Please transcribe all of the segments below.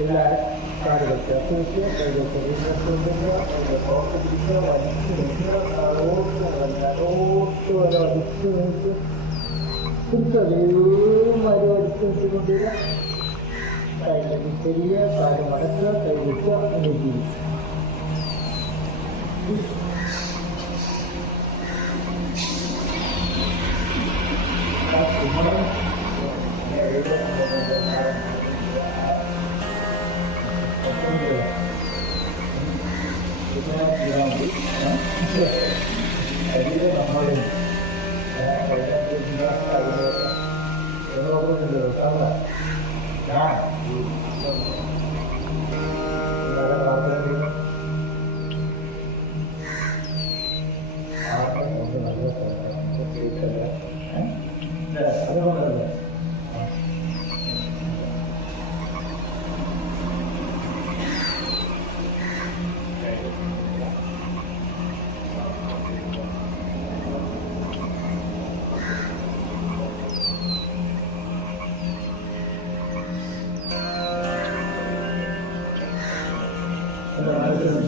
എല്ലാവരും കാലുകൾ ചേർത്ത് വയ്ക്കുക, കൈകൾ ശരീരത്തിൻ്റെ പുറത്ത് പിടിക്കുക, വലിച്ചു വയ്ക്കുക, നടുവോട്ട് വരെ വലിച്ചു വയ്ക്കുക, അതേമാതിരി വലിച്ചു വെച്ചുകൊണ്ടിരിക്കുക. കൈകളിൽ ചെറിയ കാല് മടക്കുക, കൈ വയ്ക്കുക, എണീക്കുക.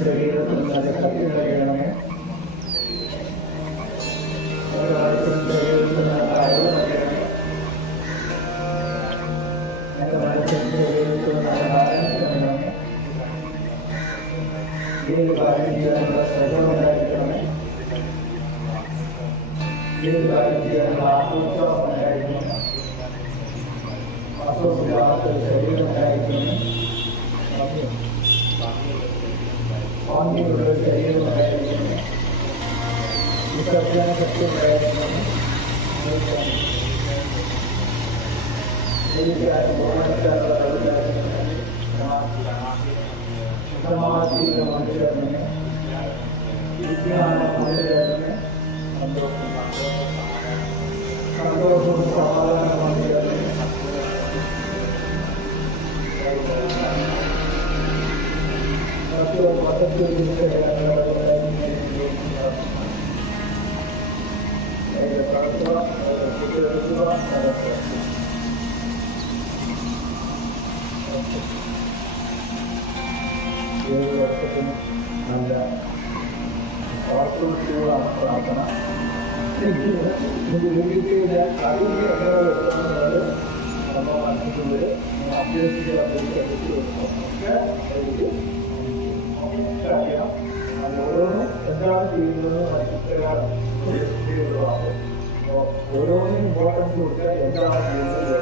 ശരീരത്തിൽ നല്ല ശക്തി നൽകണമേ. ശരീരത്തിൽ നല്ല അറിവ് നൽകണമേ. എൻ്റെ മനസ്സിൽ ശരീരത്തിൽ നല്ല ആരോഗ്യം നൽകണമേ. ഏത് കാര്യം ചെയ്യാനുള്ള ശ്രദ്ധമുണ്ടായിരിക്കണമേ. ഏത് കാര്യം ചെയ്യാനുള്ള ആത്മോത്സവം ഉണ്ടായിരിക്കണം. അസ്വസ്ഥ ശരീരം ഉണ്ടായിരിക്കണമേ. സ്വാമികളുടെ ശരീരം ഉണ്ടായിരിക്കുന്നു. വിസർജന ശക്തി ഉണ്ടായിരിക്കുന്നു. സമാജീക മനുഷ്യനെ വിജ്ഞാന മനുഷ്യനെ സന്തോഷം സമാധാന മനുഷ്യനെ നല്ല ഓർത്തോടുകൂടാണ് പ്രാർത്ഥന. വീട്ടിലെ അറിവിൻ്റെ എന്നത് നമ്മൾ മനസ്സിലുള്ളത് അഭ്യസിക്കുക അറിയാം. അത് ഓരോന്നും എന്താണ് ചെയ്യുന്നത് മനസ്സിലാകാം. ഓരോന്നിനും ഇമ്പോർട്ടൻസ് കൊടുക്കുക. എന്താണ് ചെയ്യുന്നത്,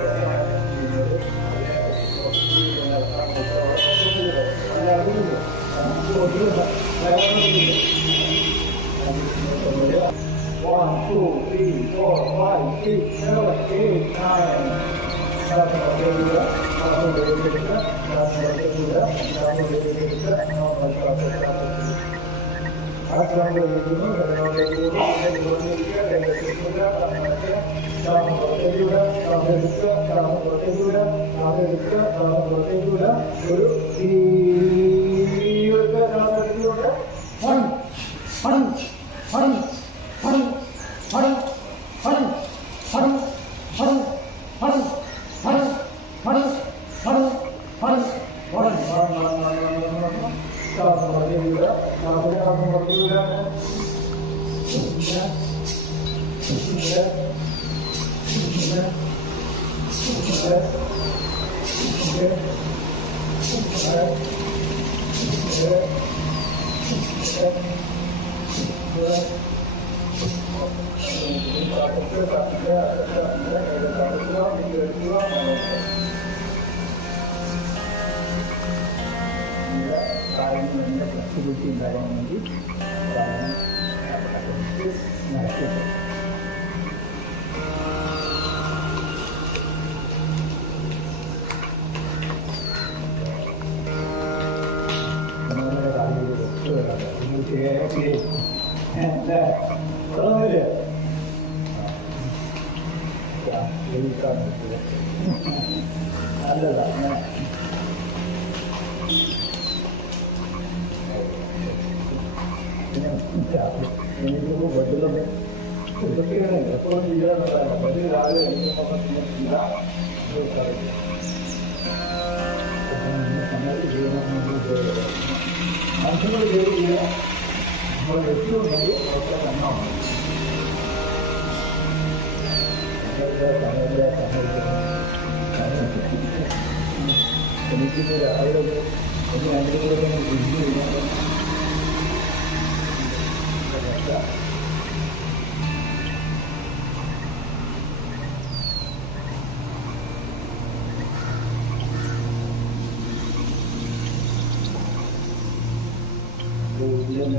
One, two, three, four, five, six, seven, eight, nine. Flexibility ഉണ്ടാകാൻ വേണ്ടി നല്ലതാണ്. എനിക്ക് ബസ്സിലൊക്കെ ഇതൊക്കെയാണ് എപ്പോഴും ചെയ്യാറുള്ളതാണ്. ബസ്സിൽ രാവിലെ എനിക്കൊക്കെ ചെയ്യാൻ മനുഷ്യങ്ങൾ കയറിയില്ല. നമ്മൾ വെച്ചുണ്ടെങ്കിൽ അവർക്ക് കണ്ണാണ്. എനിക്ക് രാവിലെ ഒന്ന് രണ്ടു കൂടെ ബുദ്ധി കഴിഞ്ഞാൽ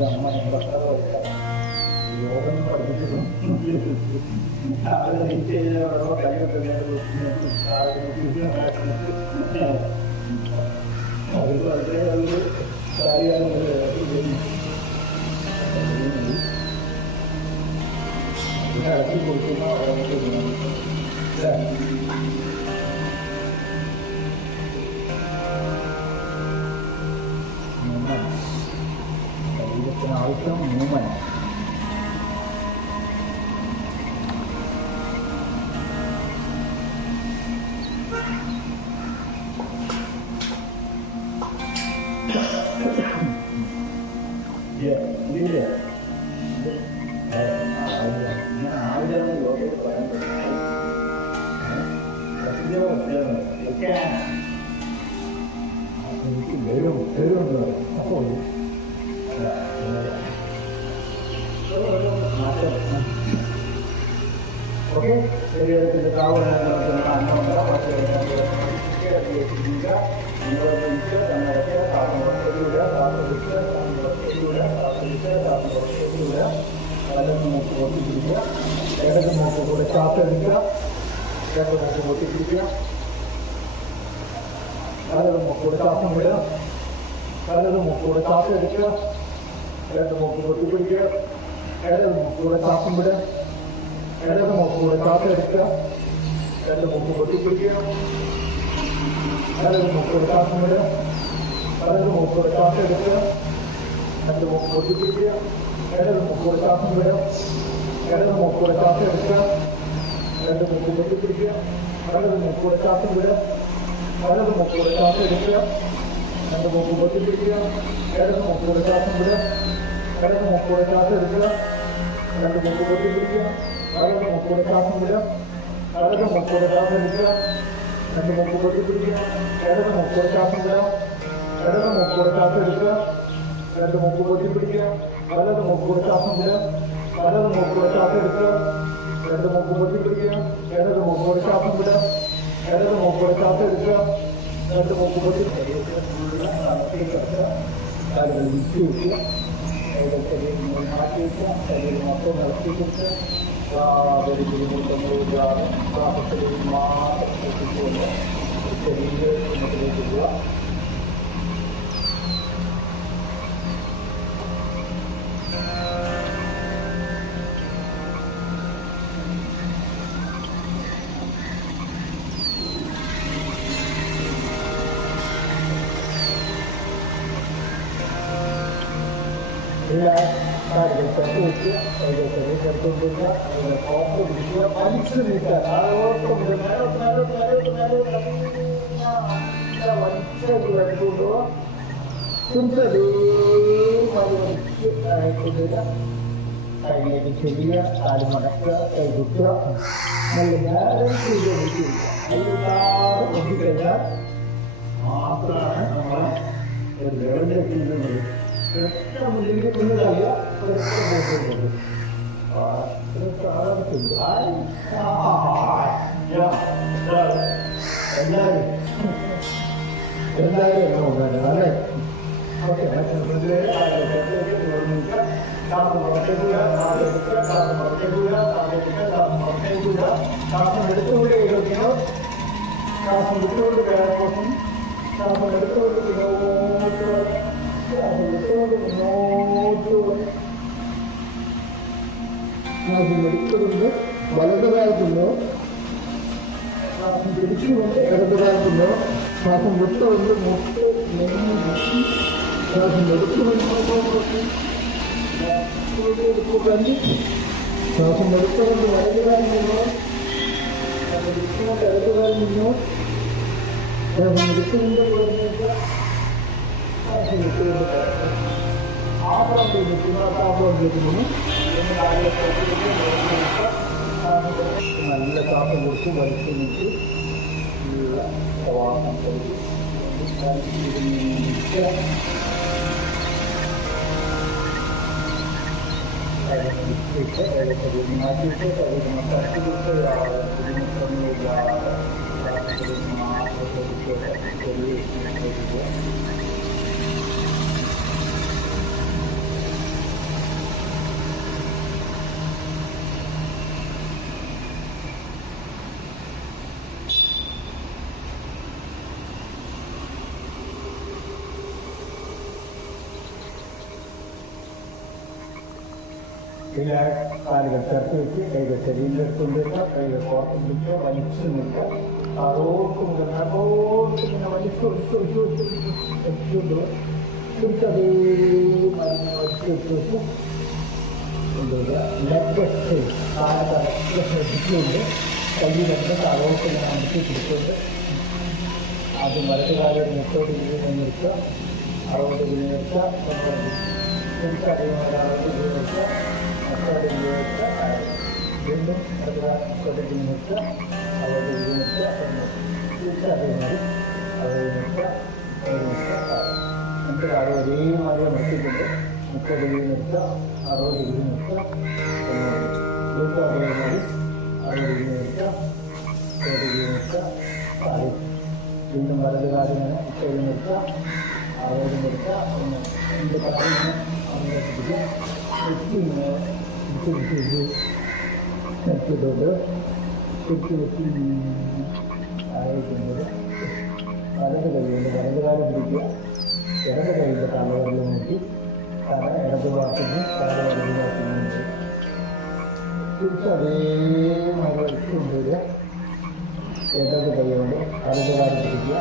അമ്മ ഞങ്ങളത്ര യോഗം പഠിപ്പിക്കുന്നു. അത് വളരെ ഒരു കാര്യമാണ്. ഇറക്കി കൊടുക്കുന്ന ശരീരത്തിന് ആവശ്യം movement. Oke, jadi kita tahu tentang ഇടത് മൂക്കൂടെ കാത്തെടുക്കുക, രണ്ട് മൂക്ക് പൊട്ടിപ്പിടിക്കുക, ഇടത് മൂക്കൂടെ ശ്വാസം വിടുക, ഇടത് മൂക്കൂടെ കാത്തെടുക്കുക, രണ്ട് മൂക്ക് പൊട്ടിപ്പിടിക്കുക, ഇടത് മൂക്കൂടെ ശ്വാസം വിടുക, ഇടത് മൂക്കൂടെ കാത്തെടുക്കുക, രണ്ട് മൂക്ക് പൊട്ടിപ്പിടിക്കുക, ഇടത് മൂക്കൂടെ ശ്വാസം വിടുക, ഇടത് മൂക്കൂടെ കാത്തെടുക്കുക, രണ്ട് മൂക്ക് പൊട്ടിപ്പിടിക്കുക, ഇടത് മൂക്കൂടെ ശ്വാസം വിടുക, ഇടത് മൂക്കൂടെ കാത്തെടുക്കുക, രണ്ട് മൂക്ക് പൊട്ടിപ്പിടിക്കുക, ഇടത് മൂക്കൂടെ ശ്വാസം വിടുക, ഇടത് മൂക്കൂടെ ശ്വാസം വിടുക, രണ്ട് മൂക്ക് പൊട്ടിപ്പിടിക്കുക, ഇടത് മൂക്കൂടെ ശ്വാസം വിടുക, ഇടത് മൂക്കൂടെ ശ്വാസം എടുക്കുക, രണ്ട് മൂക്ക് പൊട്ടിപ്പിടിക്കുക, വലത് മൂക്കൂടെ ശ്വാസം വിടുക, വലത് മൂക്കൂടെ ശ്വാസം എടുക്കുക, രണ്ട് മൂക്ക് പൊട്ടിപ്പിടിക്കുക, ഇടത് മൂക്കൂടെ ശ്വാസം വിടുക, ഇടത് മൂക്കൂടെ ശ്വാസം എടുക്കുക, രണ്ട് മൂക്ക് പൊട്ടിപ്പിടിക്കുക, മാറ്റി വയ്ക്കുക, ശരീരം മൊത്തം നടത്തി കൊടുക്കുക, ഒരു ബുദ്ധിമുട്ടുകളില്ലാതെ ശ്വാസത്തിൽ മാത്രം ശ്രദ്ധിച്ചുകൊണ്ട് ശരീരം മുന്നിലേക്ക് പോവുക. കൈയിലേക്ക് ചെരിയ, കാല് മടക്കുക, കൈ കുത്തുക, നല്ല ബാലൻസ് ചെയ്ത് കൈയില്ലാതെ കൊണ്ടിക്കഴിഞ്ഞാൽ മാത്രമാണ് നമ്മളെ ഒരു ലെവലിലേക്ക് എത്തുന്നത്. എത്ര മുന്നിലേക്ക് കൊണ്ടുതല്ല എല്ലാവരും നോക്കാറ് അല്ലേ? ഓക്കെ, ശ്വാസം എടുത്തുകൊണ്ട് കേൾക്കുന്നു, ശ്വാസം വിട്ടുകൊണ്ട് കേൾക്കുന്നു, ശ്വാസം എടുത്തുകൊണ്ട് മുന്നോട്ട്, ശ്വാസം വിട്ടുകൊണ്ട് മുന്നോട്ട്, ശ്വാസം എടുത്തുകൊണ്ട് വലത് ഭാഗത്തുണ്ടോ, ശ്വാസം പിടിച്ചുകൊണ്ട് ഇടത് ഭാഗത്തുണ്ടോ, ശ്വാസം വിട്ടുകൊണ്ട് മുട്ട് നെഞ്ഞി, ശ്വാസം എടുത്തുകൊണ്ട് ശ്വാസം എടുത്തുകൊണ്ട് വലത് ഭാഗം നിന്നോ, ശ്വാസം എടുത്തുകൊണ്ട് ഇടത് ഭാഗം നിന്നോ, ശ്വാസം എടുത്തുകൊണ്ട് ശ്വാസം വിട്ടുകൊണ്ട് ആവറം ചെയ്തിട്ട് ആവറം ചെയ്തിട്ട് നല്ല ശ്വാസം കൊടുത്ത് വലിച്ചു നീക്കി പ്രവാസം കൊടുത്ത് മാറ്റിയിട്ട് തട്ടി കൊടുത്ത് പിന്നെ കാലുകൾ ചേർത്ത് വെച്ച് കൈകൾ ശരീരത്തിൽ കൊണ്ടുവരിക, കൈകൾ പുറത്ത് പിടിക്കുക, വലിച്ചു നിൽക്കുക, അതോർത്ത് ഇങ്ങനെ വലിച്ചു വെച്ചുകൊണ്ട് തിരിച്ചതേ മരുന്ന് വലിച്ചു വെച്ച് കൊണ്ടുവരിക. ലെഗ് എക്സൈസ് കാലൊക്കെ ശ്രദ്ധിച്ചുകൊണ്ട് കയ്യിലെടുത്ത് അതോർത്ത് ഇങ്ങനെ അടിച്ച് പിടിച്ചുകൊണ്ട് ആദ്യം വലത് കാലം മുട്ടോട്ട് നിർത്തുക, അറുപത് നിർത്തുക, തിരിച്ചതേ ഒരാളോട് നിർത്തുക, വീണ്ടും നിർത്തുക, അവരുടെ നിർത്തുക, തിരിച്ചറിയുന്നത് അവരെ നിർത്തുക, രണ്ട് കാലം ഒരേമാതിരി നിർത്തിക്കൊണ്ട് 30 നിർത്തുക, 60 നിർത്തുക, വീണ്ടും അതേമാതിരി 60 നിർത്തുക, 70 നിർത്തുക, വീണ്ടും വലത് കാലം 30 നിർത്തുക, 60 നിർത്തുക, രണ്ട് കാലം നിർത്തിക്കൊണ്ട് ആയിരിക്കുന്നത് വലത് കൈകൊണ്ട് വലത് കാലം പിടിക്കുക, ഇടത് കൈയുടെ തലവരൽ നോക്കി തല ഇടത് ഭാഗത്തിന് തല വലത് ഭാഗത്തിന് നോക്കി തിരിച്ച് അതേമാതിരി വലിച്ചു കൊണ്ടുവരിക. ഇടത് കൈകൊണ്ട് വലത് കാലം പിടിക്കുക,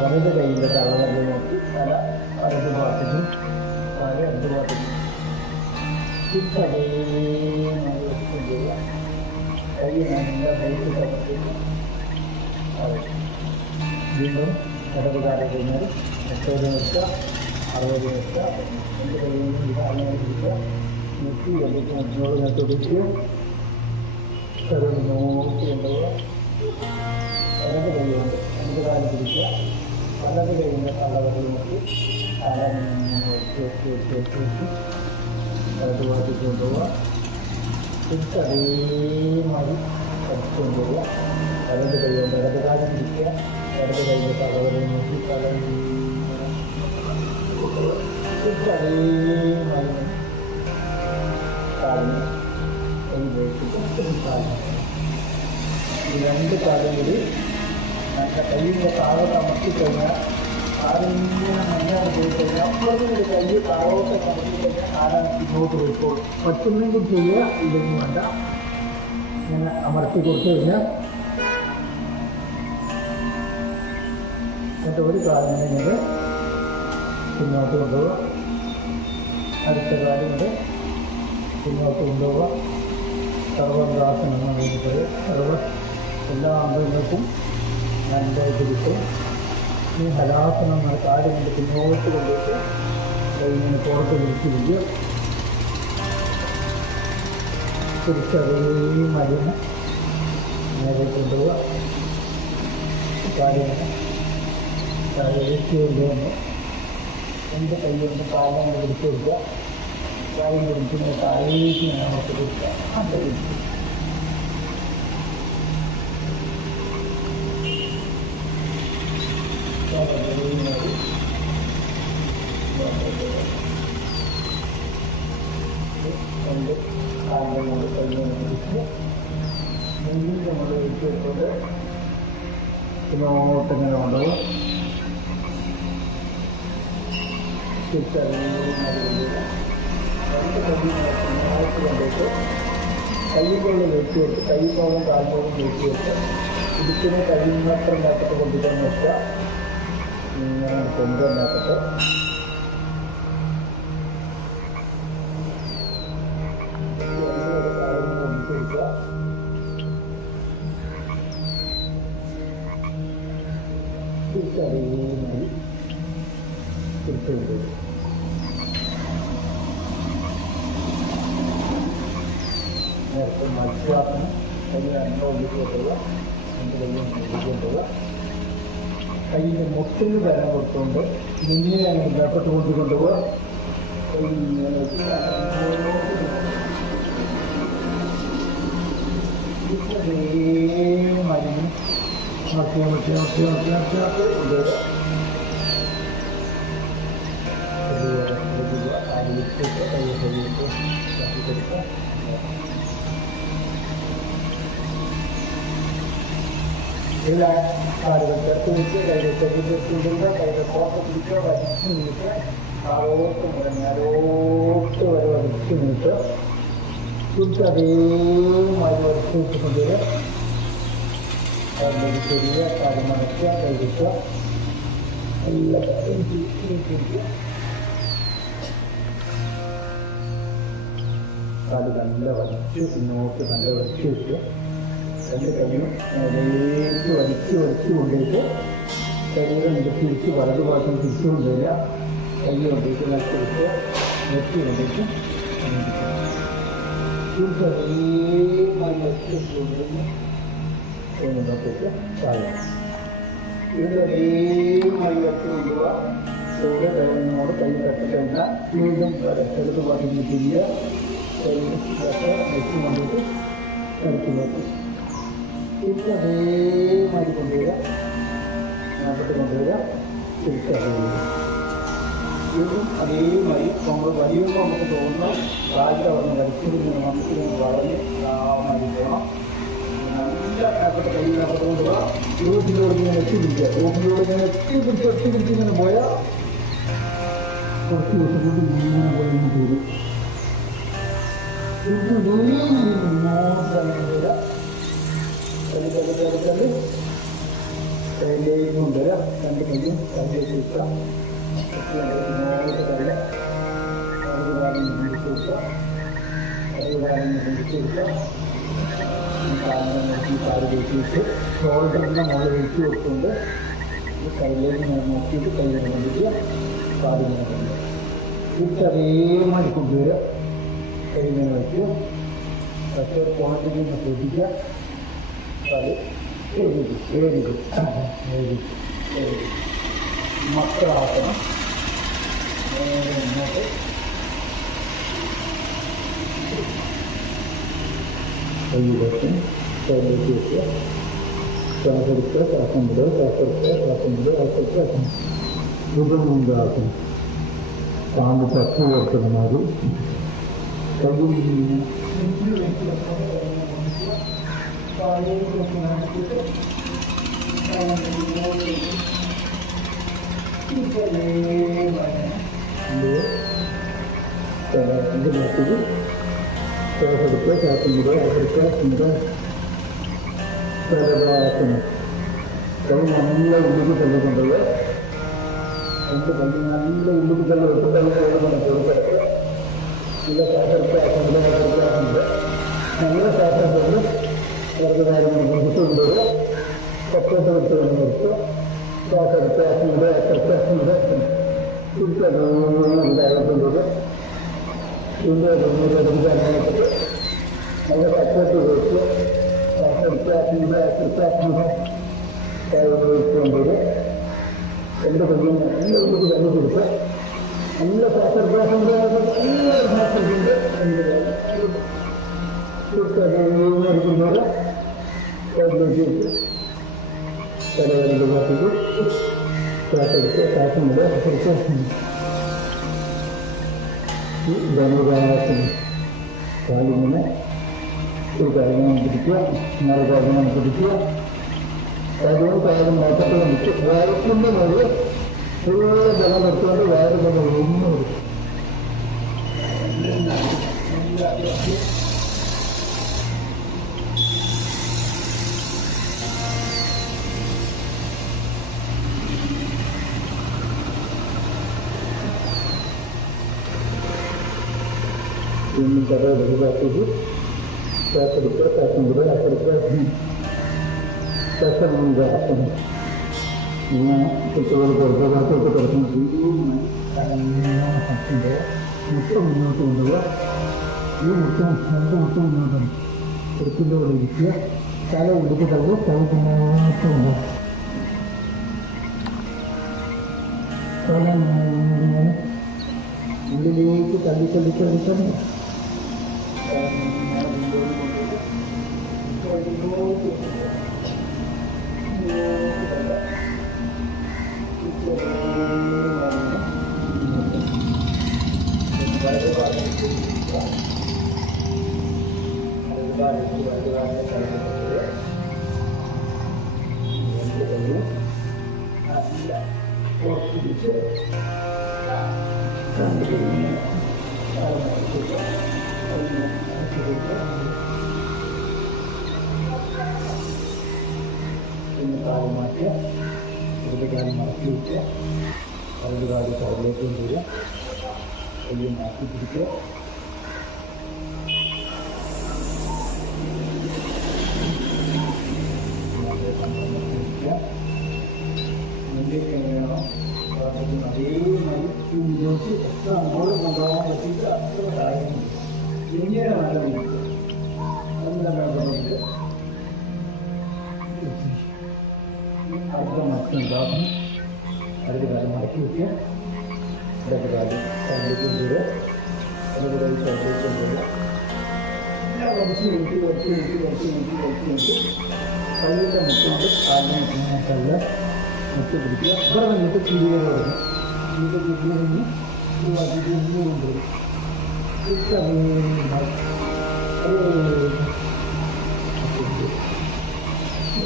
വലത് കൈയുടെ തലവരൽ നോക്കി തല വലത് ഭാഗത്തിന് തല ഇടത് ഭാഗത്തിന് തിരിച്ച് അതേമാതിരി വലിച്ചു കൊണ്ടുവരിക. കൈ നല്ല കൈക്ക് തട്ടി വീണ്ടും ഇടത് കാലം കഴിഞ്ഞാൽ 30 നിർത്തുക, 60 നിർത്തുക, രണ്ട് കൈയും പിടിക്കുക, 180 മുന്നോട്ട് നിർത്തിപ്പിടിക്കുക, നോക്കി കൊണ്ടുപോവുക. ഇടത് കൈയുണ്ട് രണ്ട് കാലം പിടിക്കുക, വലത് കൈയിൻ്റെ തലവരൽ നോക്കി തല വെച്ച് ഇടത് ഭാഗത്തേക്ക് കൊണ്ടുപോവുക. തിരിച്ച് അതേമാതിരി പഠിച്ചു കൊണ്ടുപോവുക. വലത് കൈകൊണ്ട് ഇടത് കാലം പിടിക്കുക, ഇടത് കൈയുടെ തലവരൽ നോക്കി തല തിരിച്ച് അതേമാതിരി കാലിന് ഈ രണ്ട് കാലം കൂടി നല്ല കൈയിൻ്റെ താഴോട്ട് അമർത്തിക്കഴിഞ്ഞാൽ കാലിങ്ങനെ മഞ്ഞാൽ പോയി കഴിഞ്ഞാൽ അപ്പോഴത്തെ ഒരു കൈ താഴോട്ട് അമർത്തിക്കഴിഞ്ഞാൽ കാലാണ് ഇങ്ങോട്ട് പോയിക്കോളും. പറ്റുന്നെങ്കിൽ ചെയ്യുക, ഇല്ലെങ്കിൽ വേണ്ട. ഇങ്ങനെ അമർത്തി കൊടുത്തു കഴിഞ്ഞാൽ എന്നിട്ട് ഒരു കാലിനെ ഇങ്ങനെ പിന്നോട്ട് കൊണ്ടുപോവുക, അടുത്ത കാലം കൊണ്ട് പിന്നോട്ട് കൊണ്ടുപോവുക. സർവ്വദാസനം പറയുന്നത് എല്ലാ അംഗങ്ങൾക്കും നല്ലതായിട്ട് കിട്ടും. ഈ ഹലാസനം കാലം കൊണ്ട് പിന്നോട്ട് കൊണ്ടുപോയിട്ട് കൈയിങ്ങനെ പുറത്ത് വിളിച്ചിരിക്കുക. തിരിച്ചതേ മരുന്ന് നേരെ കൊണ്ടുപോവുക. കാര്യം കൊണ്ടുവന്ന് രണ്ട് കൈ കൊണ്ട് കാലം പിടിച്ചു കൊടുക്കുക. കാര്യം പിടിക്കുന്ന താഴേക്ക് നമുക്ക് കൊടുക്കുക. അത് പിടിച്ചു രണ്ട് കാലം കൊണ്ട് കൈകൊണ്ട് പിടിച്ച് മുന്നിൽ നമ്മൾ വെച്ചിട്ടുണ്ട്. പിന്നോട്ടിങ്ങനെ കൊണ്ടുപോകും. രണ്ട് കൈമായിട്ട് കൊണ്ടിട്ട് കൈക്കോളം വെച്ച് വെച്ച് കൈക്കോളം കാൽക്കോളം വെച്ച് വെച്ച് ഇടുക്കിനെ കഴിയുന്നത്ര ഉണ്ടാക്കിയിട്ട് കൊണ്ടുപോകാൻ നോക്കുക. ഇങ്ങനെ കൊണ്ടുവന്നാക്കിട്ട് കൊണ്ടുവരിക. തിരിച്ചറിയുന്നതിനായി തിരിച്ചു കൊണ്ടുവരും. മത്സ്യാസനം. കൈ നല്ല ഒഴുകി കൊണ്ടുപോവുക, രണ്ട് കൈയും ഒഴുകി കൊണ്ടുപോവുക. കൈയിൻ്റെ മുട്ടിന് ബലം കൊടുത്തുകൊണ്ട് ഇങ്ങനെ മുന്നോട്ട് കൊണ്ടുപോവുക. മരുന്ന് കൊണ്ടുവരിക. എല്ലാ കാലുകൾ ചേർത്ത് വെച്ച് കൈകൾ ചെറുതുകൊണ്ട് കൈകൾ പുറത്ത് പിടിക്കുക, വലിച്ചു നീട്ട്, താഴോട്ട് മുരഞ്ഞാലോട്ട് വരെ വലിച്ചു നീട്ട്. തിരിച്ച് അതേമാതിരി വലിച്ചു വെച്ചുകൊണ്ടുവരിക. കാലിലേക്ക് ചെരിയുക, കാല് മടക്കുക, കൈ വെക്കുക, എല്ലാ കാര്യം തിരിക്കുക. കാല് നല്ല വലിച്ച് പിന്നോട്ട് നല്ല വലിച്ചു വെക്കുക. രണ്ട് കൈയും മേലേക്ക് വലിച്ച് കൊണ്ടിട്ട് ശരീരം തിരിച്ച് വലതു ഭാഗം തിരിച്ചു കൊണ്ടുവരിക. കൈ കൊണ്ടിട്ട് നട്ട് വെക്കുക, നെറ്റി കൊണ്ടിട്ട് തിരിച്ചതേമായി വെച്ച് കൊണ്ടുവരുന്നു. നോക്കിയിട്ട് താഴെ ഇതേമായി വെച്ച് കൊണ്ടുപോവുക. ഇവിടെ കൈനോട് കൈ തട്ടിക്കഴിഞ്ഞാൽ വീണ്ടും ഇടത് ഭാഗം തിരിയുക. നെറ്റി കൊണ്ടിട്ട് കളിച്ചു നോക്കി തിരിച്ച് അതേമാതിരി കൊണ്ടുവരിക. നോക്കട്ട് കൊണ്ടുവരിക. തിരിച്ച് വീണ്ടും അതേമാതിരി നമ്മൾ വലിയുമ്പോൾ നമുക്ക് തോന്നുന്ന കാലിൽ അവിടെ വലിച്ചിരുന്ന് നമുക്ക് വളഞ്ഞ് മാതിരി പോകണം. നല്ല നോക്കട്ട് കയ്യിനകത്ത് കൊണ്ടുപോവുക. ഗ്രൂപ്പിലൂടെ ഇങ്ങനെ എത്തി പിടിക്കുക. ഗ്രൂപ്പിലൂടെ ഇങ്ങനെ എത്തി പിടിച്ച് ഇങ്ങനെ പോയാൽ കുറച്ച് ദിവസം കൊണ്ട് ഇങ്ങനെ പോയി പോരും. കയ്യിലേക്ക് കൊണ്ടുവരിക. രണ്ട് കയ്യും കയ്യിലേക്ക് വെക്കുക. ഷോൾഡറിൻ്റെ മുകളിൽ വെച്ച് കൊടുത്തുകൊണ്ട് കയ്യിലേക്ക് നോക്കിയിട്ട് കയ്യിൽ കൊണ്ടിട്ട് കാലിങ്ങനെ കൊണ്ടുവരിക. തിരിച്ചതേമാതിരി കൊണ്ടുവരിക. കൈയിങ്ങനെ വയ്ക്കുക. പക്ഷേ പോയിന്റിൽ നിന്ന് ശ്രദ്ധിക്കുക. കളി മക്കളാക്കണം. ഇങ്ങോട്ട് കൈയിലേക്ക് കയ്യിലേക്ക് വെക്കുക. ശ്വാസെടുക്കുക, ശ്വാസം വിടുക, ശ്വാസെടുക്കുക, ശ്വാസം വിടുക, ശ്വാസം മൃഗമുണ്ടാക്കണം. പാമ്പ് തട്ടി കൊടുക്കുന്ന മാതിരി കയ്യിൽ നോക്കിയിട്ട് ശ്വാസെടുക്കുക, ശ്വാസം വിടുക, ശ്വാസം തലഭാസനം. കൈ നല്ല ഉള്ളിൽ തള്ളിക്കൊണ്ടുപോവുക. രണ്ട് കൈ നല്ല ഉള്ളിൽ തള്ളി വെച്ചിട്ട് കൊടുക്കുക. നല്ല ശ്വാസെടുക്കുക, നല്ല ശ്വാസത്തിൽ വെറുതെ കാര്യം കൊടുത്ത് കൊണ്ടുവരിക. പക്കത്ത് വിട്ട് നിർത്തുക. ശ്വാസെടുത്ത് ശ്വാസം വിടുക, ശ്വാസം വിടുക. തിരിച്ചതുകൊണ്ടുവരിക. ഇതിൻ്റെ എടുക്കാനായിട്ട് നല്ല പക്കത്ത് വെച്ച് ശ്വാസെടുത്ത് ശ്വാസം വിടുക, ശ്വാസം വിടുക. കൊണ്ടുവരിക. രണ്ട് കയ്യും നല്ല ഉള്ളിൽ തള്ളി കൊടുക്കുക. നല്ല ശ്വാസോച്ഛ്വാസം നല്ലൊരു ശ്വാസത്തിൻ്റെ എടുക്കുമ്പോൾ തലവേദന മാറ്റിയിട്ട് ശ്വാസെടുത്ത് ശ്വാസം വിടുക. ധനുരാസനം. കാലിങ്ങനെ ഒരു കാര്യം പിടിക്കുക, മറുകാര്യം പിടിക്കുക. കാര്യം കാലം നോക്കത്ത് നമുക്ക് വയറ്റിൻ്റെ മുകളിൽ ഫുള്ള് ജലം എടുത്തുകൊണ്ട് വയറ് കൊണ്ട് ഒന്നും കൊടുക്കും. കഥ വലുതാക്കിയിട്ട് ശ്വാസെടുക്കുക, ശ്വാസം വിടുക, ശ്വാസെടുക്കുക, ശ്വാസം ഇങ്ങനെ കുട്ടികൾ പുറത്തോട്ട് കിടക്കുന്ന മുട്ട മുന്നോട്ട് കൊണ്ടുപോവുക. ഈ മുട്ട മുന്നോട്ടാണ്. എടുത്തിൻ്റെ കൂടെ ഇരിക്കുക. തല ഉടുപ്പ് തള്ളു, തലക്ക് മാത്രമുണ്ട്. തല ഉള്ളിലേക്ക് തള്ളി തള്ളി തള്ളി തള്ളി കാല് മാറ്റുക, ഇടത് കാല് മാറ്റി വയ്ക്കുക, വലത് കാല് കടലിലേക്ക് കൊണ്ടുവരിക, കയ്യെ മാറ്റി പിടിക്കുക. എങ്ങനെയാണോ അതേമാതിരി വിജയിച്ച് എത്ര അങ്ങോട്ട് കൊണ്ടുപോകാൻ പറ്റിയിട്ട് അത്ര കാര്യങ്ങൾ എങ്ങനെ വേണ്ടതുണ്ട് എന്താ വേണ്ടതുണ്ട് അടുത്ത മറ്റുണ്ടാകും. അടുത്ത കാലം മടക്കി വയ്ക്കുക, ഇടത് കാലം സൈഡിലേക്ക് കൊണ്ടുവരിക, ഇടത് കാലം സൈഡിലേക്ക് കൊണ്ടുവരിക. കുറച്ച് മിനിറ്റ് കല്ലിൻ്റെ മുട്ടുണ്ട് കാലിൻ്റെ മുട്ടിനെ കല്ല് മുട്ട് പിടിക്കുക. ഇവിടെ വന്നിട്ട് തിരികെ തുടങ്ങും. ഇത് തിരികെ നിന്ന് കൊണ്ടുവരും.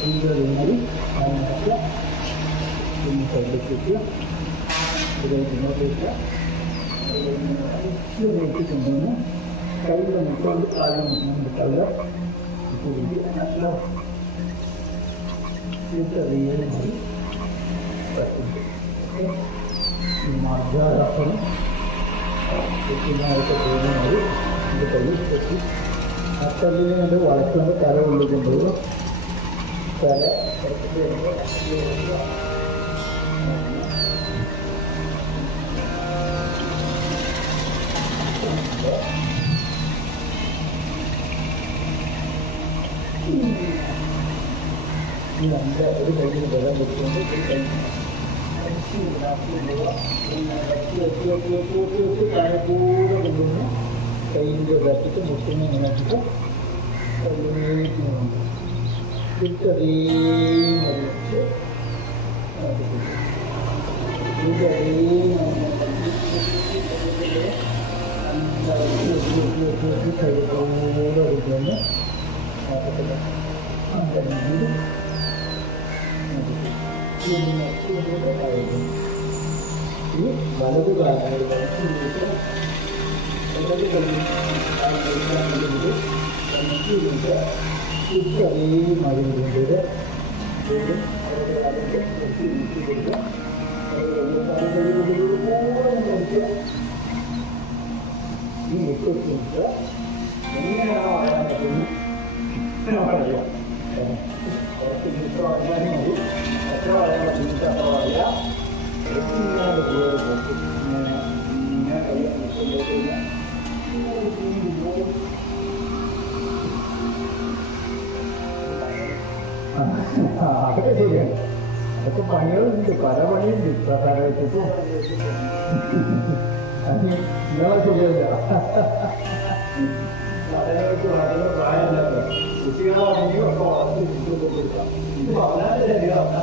ഇതിൽ അതിനകത്ത് പിന്നെ സൈഡിലേക്ക് വയ്ക്കുക, ഇതിലേക്ക് ഇങ്ങോട്ട് വയ്ക്കുക. ഇതിലേക്ക് കൊണ്ടുവന്ന് കയ്യിലെ മുട്ടുണ്ട് കാലിൻ്റെ മുട്ടുണ്ട് കല്ല് ഉപ്പ് പിടിക്കുക. നല്ല ചെറിയ മതി മർദ്ദാസനം കൃത്യമായിട്ട് പോകുന്ന മതി. ഇത് കയ്യിൽ വെച്ച് ആ കല്ലിനെ കൊണ്ട് വളച്ചുകൊണ്ട് തല ഉള്ളിൽ കൊണ്ടുപോകും. തല രണ്ട് ഒരു കയ്യിൽ വെള്ളം വെച്ചുകൊണ്ട് ഒരു കൈ താഴെക്കൂടെ കൊണ്ടുവന്ന് കയ്യിൻ്റെ ഇതാക്കിയിട്ട് മുട്ടിനെ ഇങ്ങനെയാക്കിയിട്ട് കയ്യിലേക്ക് കൊണ്ടുപോകും. ഇതേ മതി വെച്ച് കയ്യിലൂടെ ഒഴിച്ചുകൊണ്ട് ഈ വലത് കാലങ്ങളിൽ അതേ മഴ കൊണ്ടുവരിക. ഈ മുട്ടൊക്കെ എങ്ങനെയാണോ അറിയാൻ പറ്റുന്നത് പറയാം. കുറച്ച് മിത്ര അറിയാനും മതി, എത്ര പറയാൻ പറ്റുന്നത് അത്ര പറയാം. ഇങ്ങനെ അതൊക്കെ ശരിയാണ്. അതൊക്കെ പണികളുണ്ട്, പല പണിയുണ്ട്. പ്രധാന വെച്ചിട്ടും ഇന്നലെ ശരിയല്ല. അതിനെ വെച്ച് വളരെ പ്രായമില്ലാത്ത കുട്ടികളാണെങ്കിൽ ഒക്കെ വളർത്തി കുട്ടികൾ കൊടുക്കാം. ഇത് വളരെ ശരിയാണ്.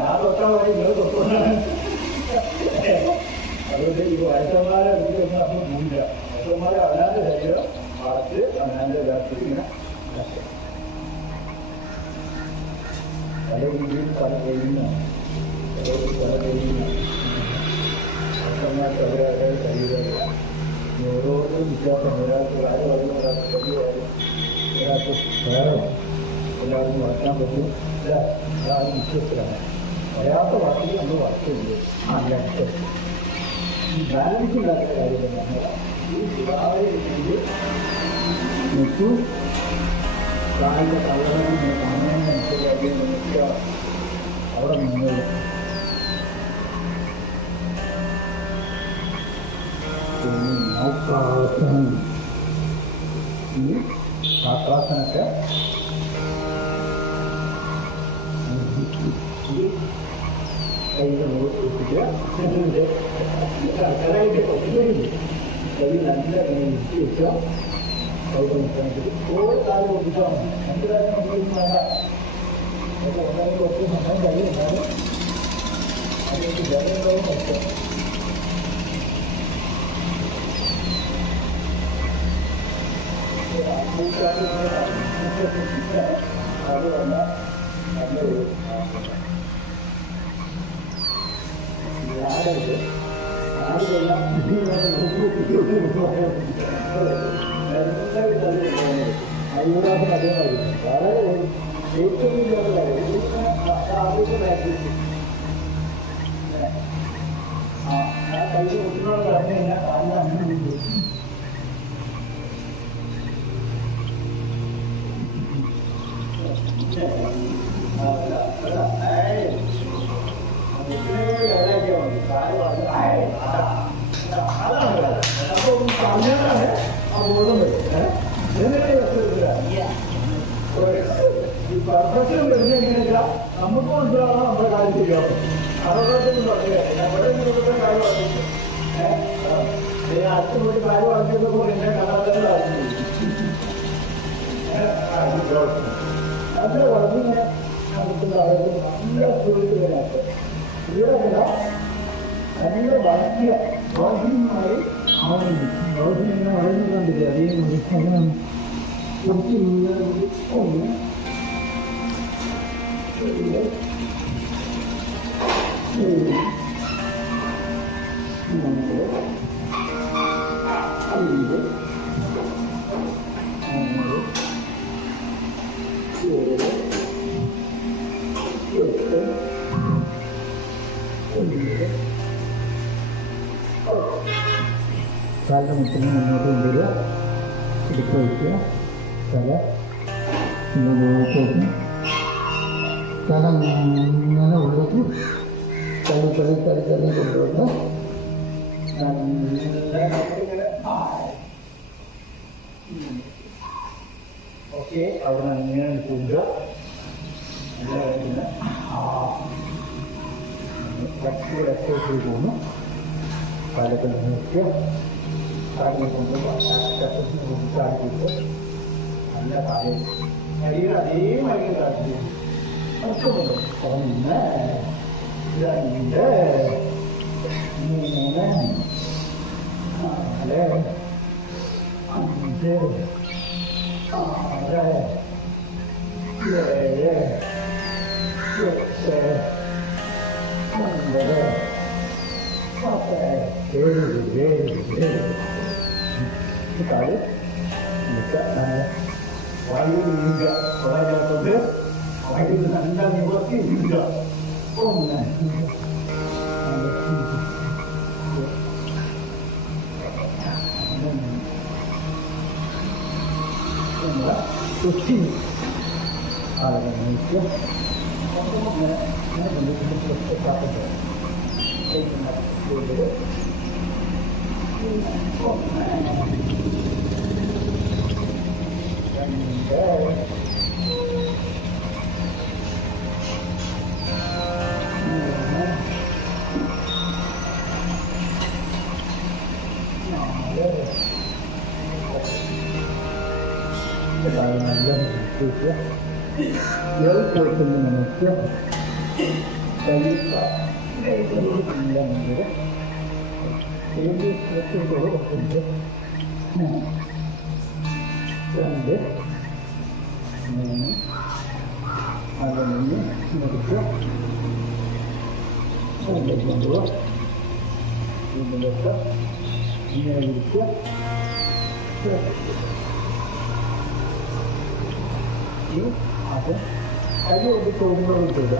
ഞാൻ തൊട്ടാൽ മതി, നിങ്ങൾ തൊട്ടുകൊണ്ടാണ്. അതുകൊണ്ട് ഈ വയസ്സന്മാരെ വിളിക്കുന്ന അപ്പം മുന്നില്ല. വയസ്സന്മാരെ അവനാൻ്റെ ശരീരം വളർത്ത് അവനാൻ്റെ ഇതാക്കി ഇങ്ങനെ പല രീതിയിൽ പല കഴിയുന്നതാണ്. പല കഴിയുന്ന വയസ്സന്മാർക്ക് അവരവരുടെ ശരീരമില്ല. ഓരോരുത്തരും വിശ്വാസം. ഒരാൾക്ക് കാര്യം പറയുന്ന ഒരാൾക്ക് കഴിയാലും ഒരാൾക്ക് വേറെ എല്ലാവർക്കും വളർത്താൻ പറ്റും. അതാണ് വിശ്വസിലാണ് പറയാത്ത വാക്കിൽ നമ്മൾ വാക്കുണ്ട് ലെഫ്റ്റ് ഈ ബാലൻസ് ഇല്ലാത്ത കാര്യം തന്നെയാണ് ഈ ശിവാരിയിൽ നിൽക്കൂ കാലിൻ്റെ തള്ളണം കാണുന്നതിനനുസരിച്ച് നിൽക്കുക അവിടെ നിന്ന് നൗകാസനം ഈ ശാസ്ത്രാസനൊക്കെ കൈകൾ ഒപ്പിക്കുക കൈ നല്ല ഇട്ട് വെക്കുക കൈകൾ ഓരോ കാലം ഒപ്പിച്ചാൽ മതി രണ്ട് കാര്യം ഒപ്പിക്കും വേണ്ട അപ്പോൾ ഒന്നാലും കുറച്ച് സമയം കഴിയുന്നാലും അതിലേക്ക് ജനങ്ങളും വെക്കുക അത് വന്ന നല്ലൊരു ആടുകളെല്ലാം അയ്യൂറാസം അതേമാതിരി വളരെ ഏറ്റവും ഇല്ലാത്ത കാര്യം ആ കൈ കുട്ടികളോട് പറഞ്ഞു കഴിഞ്ഞാൽ കാലിന് അങ്ങനെ പ്രശ്നം വരുന്നത് എങ്ങനെയാ നമുക്ക് മനസ്സിലാവണം നമ്മുടെ കാര്യം ചെയ്യാം അറുപത്തൊന്നും പറഞ്ഞില്ല നമ്മുടെ കാര്യം പറഞ്ഞിട്ട് അടുത്ത പോയി കാര്യം പറഞ്ഞപ്പോൾ എന്നെ കഥാപാത്രങ്ങളായിരുന്നു അതിന്റെ വളർന്നിങ്ങനെ നടത്തുന്ന ആളുകൾ നല്ല സുഹൃത്തുക്കളാണ് ഇവരല്ല നല്ല ബാഹ്യമായി ആവുന്നു ബാഹ്യം വളർന്നു കണ്ടില്ല അതേ ഒന്ന് കാലിൻ്റെ മുട്ടിന് മുന്നോട്ട് കൊണ്ടുവരിക ഇടുപ്പ് വയ്ക്കുക തല ഇങ്ങോട്ട് തല ഇങ്ങനെ ഉള്ളിലേക്ക് തള്ളി കൊണ്ടുവന്ന് ഓക്കെ അവിടെ ഇങ്ങനെ കൊണ്ടുവരിക എക്സൈസ് പോകുന്നു കാലൊക്കെ നിർത്തുക കാലിനെ കൊണ്ടുപോകുമ്പോൾ കാലിട്ട് നല്ല കാര്യം ശരീരം അതേമാതിരി കാര്യം ഒന്ന് രണ്ട് മൂന്ന് നാല് അഞ്ച് ആറ് ഏഴ് എട്ട് ഒമ്പത് പത്ത് കാല് വായു വീഴുക കുറയാത്തത് വായു നല്ല നിവർത്തി വീഴുക ഒന്ന് കൊച്ചി ആളുകൾ നീക്കുക ഇങ്ങനെ പ്രശ്നപ്പാട്ടുണ്ട് നല്ല നമുക്ക് രണ്ട് മൂന്ന് അതിന് മുറിക്കുക കൊണ്ടുപോവുക ഇതിലൊക്കെ ഇങ്ങനെ വിരിക്കുക അത് കൈ കൊണ്ട് തൊടുമ്പോൾ കിട്ടില്ല.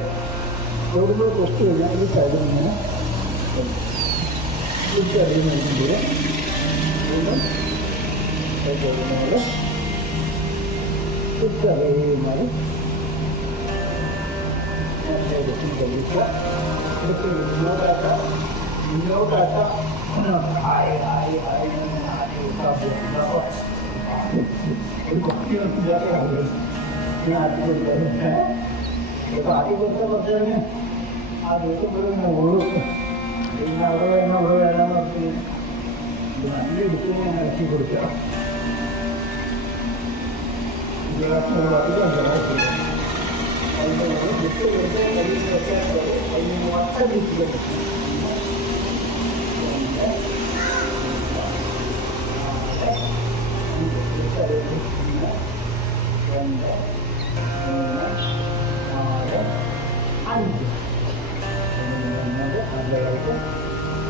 തൊടുമ്പോൾ തൊട്ട് കഴിഞ്ഞാൽ ഈ സൈഡിൽ ഇങ്ങനെ തിരിച്ചറിയുന്നതിൻ്റെ വീണ്ടും തൊടുന്നത് തിരിച്ചറിയുന്നത് കഴിക്കുക. ഇതൊക്കെ ഇങ്ങോട്ടാക്കാം. ഒരു കുട്ടികൾക്കില്ലാത്ത കാര്യം ഞാൻ ആക്കി കൊടുക്കാൻ ആക്കി കൊടുത്ത പക്ഷേ ആ ദിവസം പോലും ഉള്ളൂ. പിന്നെ അവിടെ വേണം അവിടെ വേണം പറഞ്ഞ് നല്ല എടുത്ത് ഞാൻ ഇറക്കി കൊടുക്കാം. അതിൻ്റെ വിട്ട് വെറുതെ കയ്യിൽ വെക്കാൻ അതിന് വട്ട വീട്ടിൽ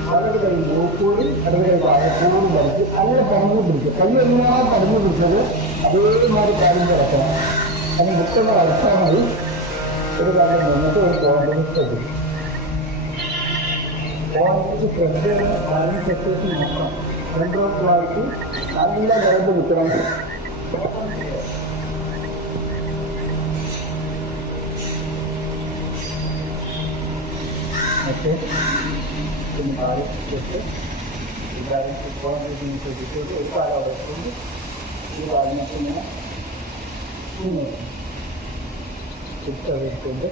വലത് കൈ നോക്കൂടി ഇടത് കൈ വാഴക്കൂടും വലിച്ച് അങ്ങനെ കടന്നു പിടിക്കുക. കൈ എങ്ങനെയാണോ കടന്നു പിടിച്ചത് അതേമാതിരി കാര്യം കിടക്കണം. അതിന് മുട്ടുള്ള അടിച്ചാൽ മതി. ഒരു കാര്യം മുന്നോട്ട് ഒരു കോൺഫിഡൻസ് ശ്രദ്ധിക്കും. കോൺഫിഡൻസ് ശ്രദ്ധയാണ് കാര്യം സെക്രട്ടറി നോക്കണം. ഫ്രണ്ട് റോഡിലായിട്ട് നല്ല കിടന്ന് നിൽക്കണം. ഓക്കെ, പിന്നെ കാര്യം വെച്ചിട്ട് ഈ കാര്യം കോൺഫിഡൻസ് ശ്രദ്ധിച്ചിട്ട് ഒരു കാര്യം അവിടെ വെച്ചുകൊണ്ട് ഈ കാര്യമൊക്കെ ഇങ്ങനെ തിരിച്ചറിയിക്കൊണ്ട്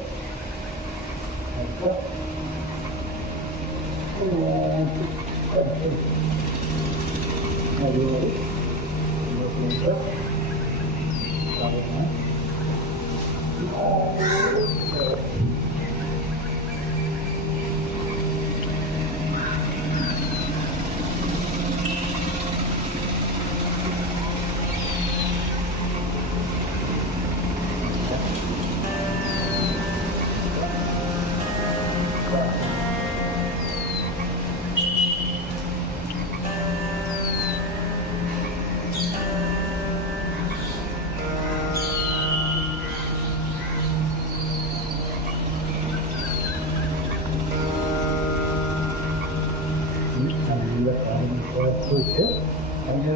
അതിൻ്റെ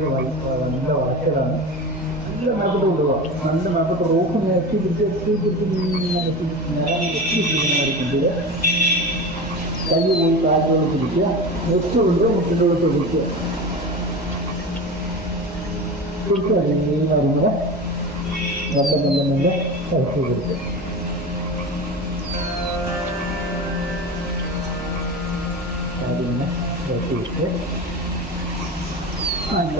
നല്ല വളർച്ചലാണ്. നല്ല മേപ്പത്ത് കൊണ്ടുപോകാം. നല്ല മേപ്പത്ത് റോപ്പ് നേരത്തെ പിടിച്ചിരിക്കുന്നതായിരിക്കും. കൈ പോയി കാറ്റുകൾ പിടിക്കുക. നെക്സ്റ്റ് കൊണ്ട് മുട്ടിൻ്റെ ഉള്ളിൽ പിടിക്കുക. പിടിച്ചറിയുന്ന കാര്യങ്ങളെ നല്ല നല്ല നല്ല കളിച്ചു കൊടുക്കുക. അതിനെ വെച്ചിട്ട് നല്ല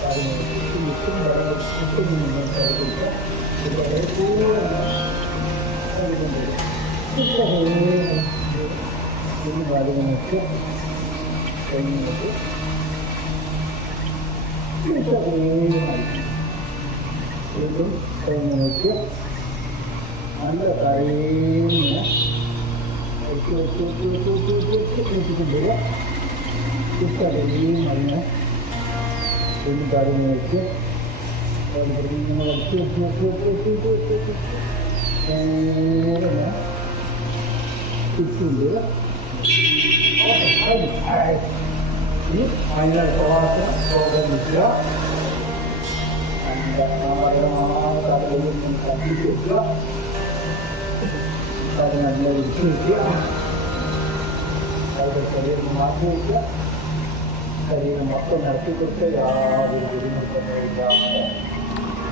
കാര്യങ്ങൾ നല്ല കരയുന്ന കൊണ്ടുവരിക. അതിനെ ഒരു കാര്യങ്ങൾ വെച്ച് തിരിച്ചുകൊണ്ടുവരിക. അതിനെ പോകാത്ത നിൽക്കുക. അതിനെ നല്ല വിളിച്ചു വയ്ക്കുക. അതിൻ്റെ ശരീരം മാറ്റി വയ്ക്കുക. ശരീരം മൊത്തം നടത്തി കൊടുത്ത് യാതൊരു ബുദ്ധിമുട്ടുമില്ലാതെ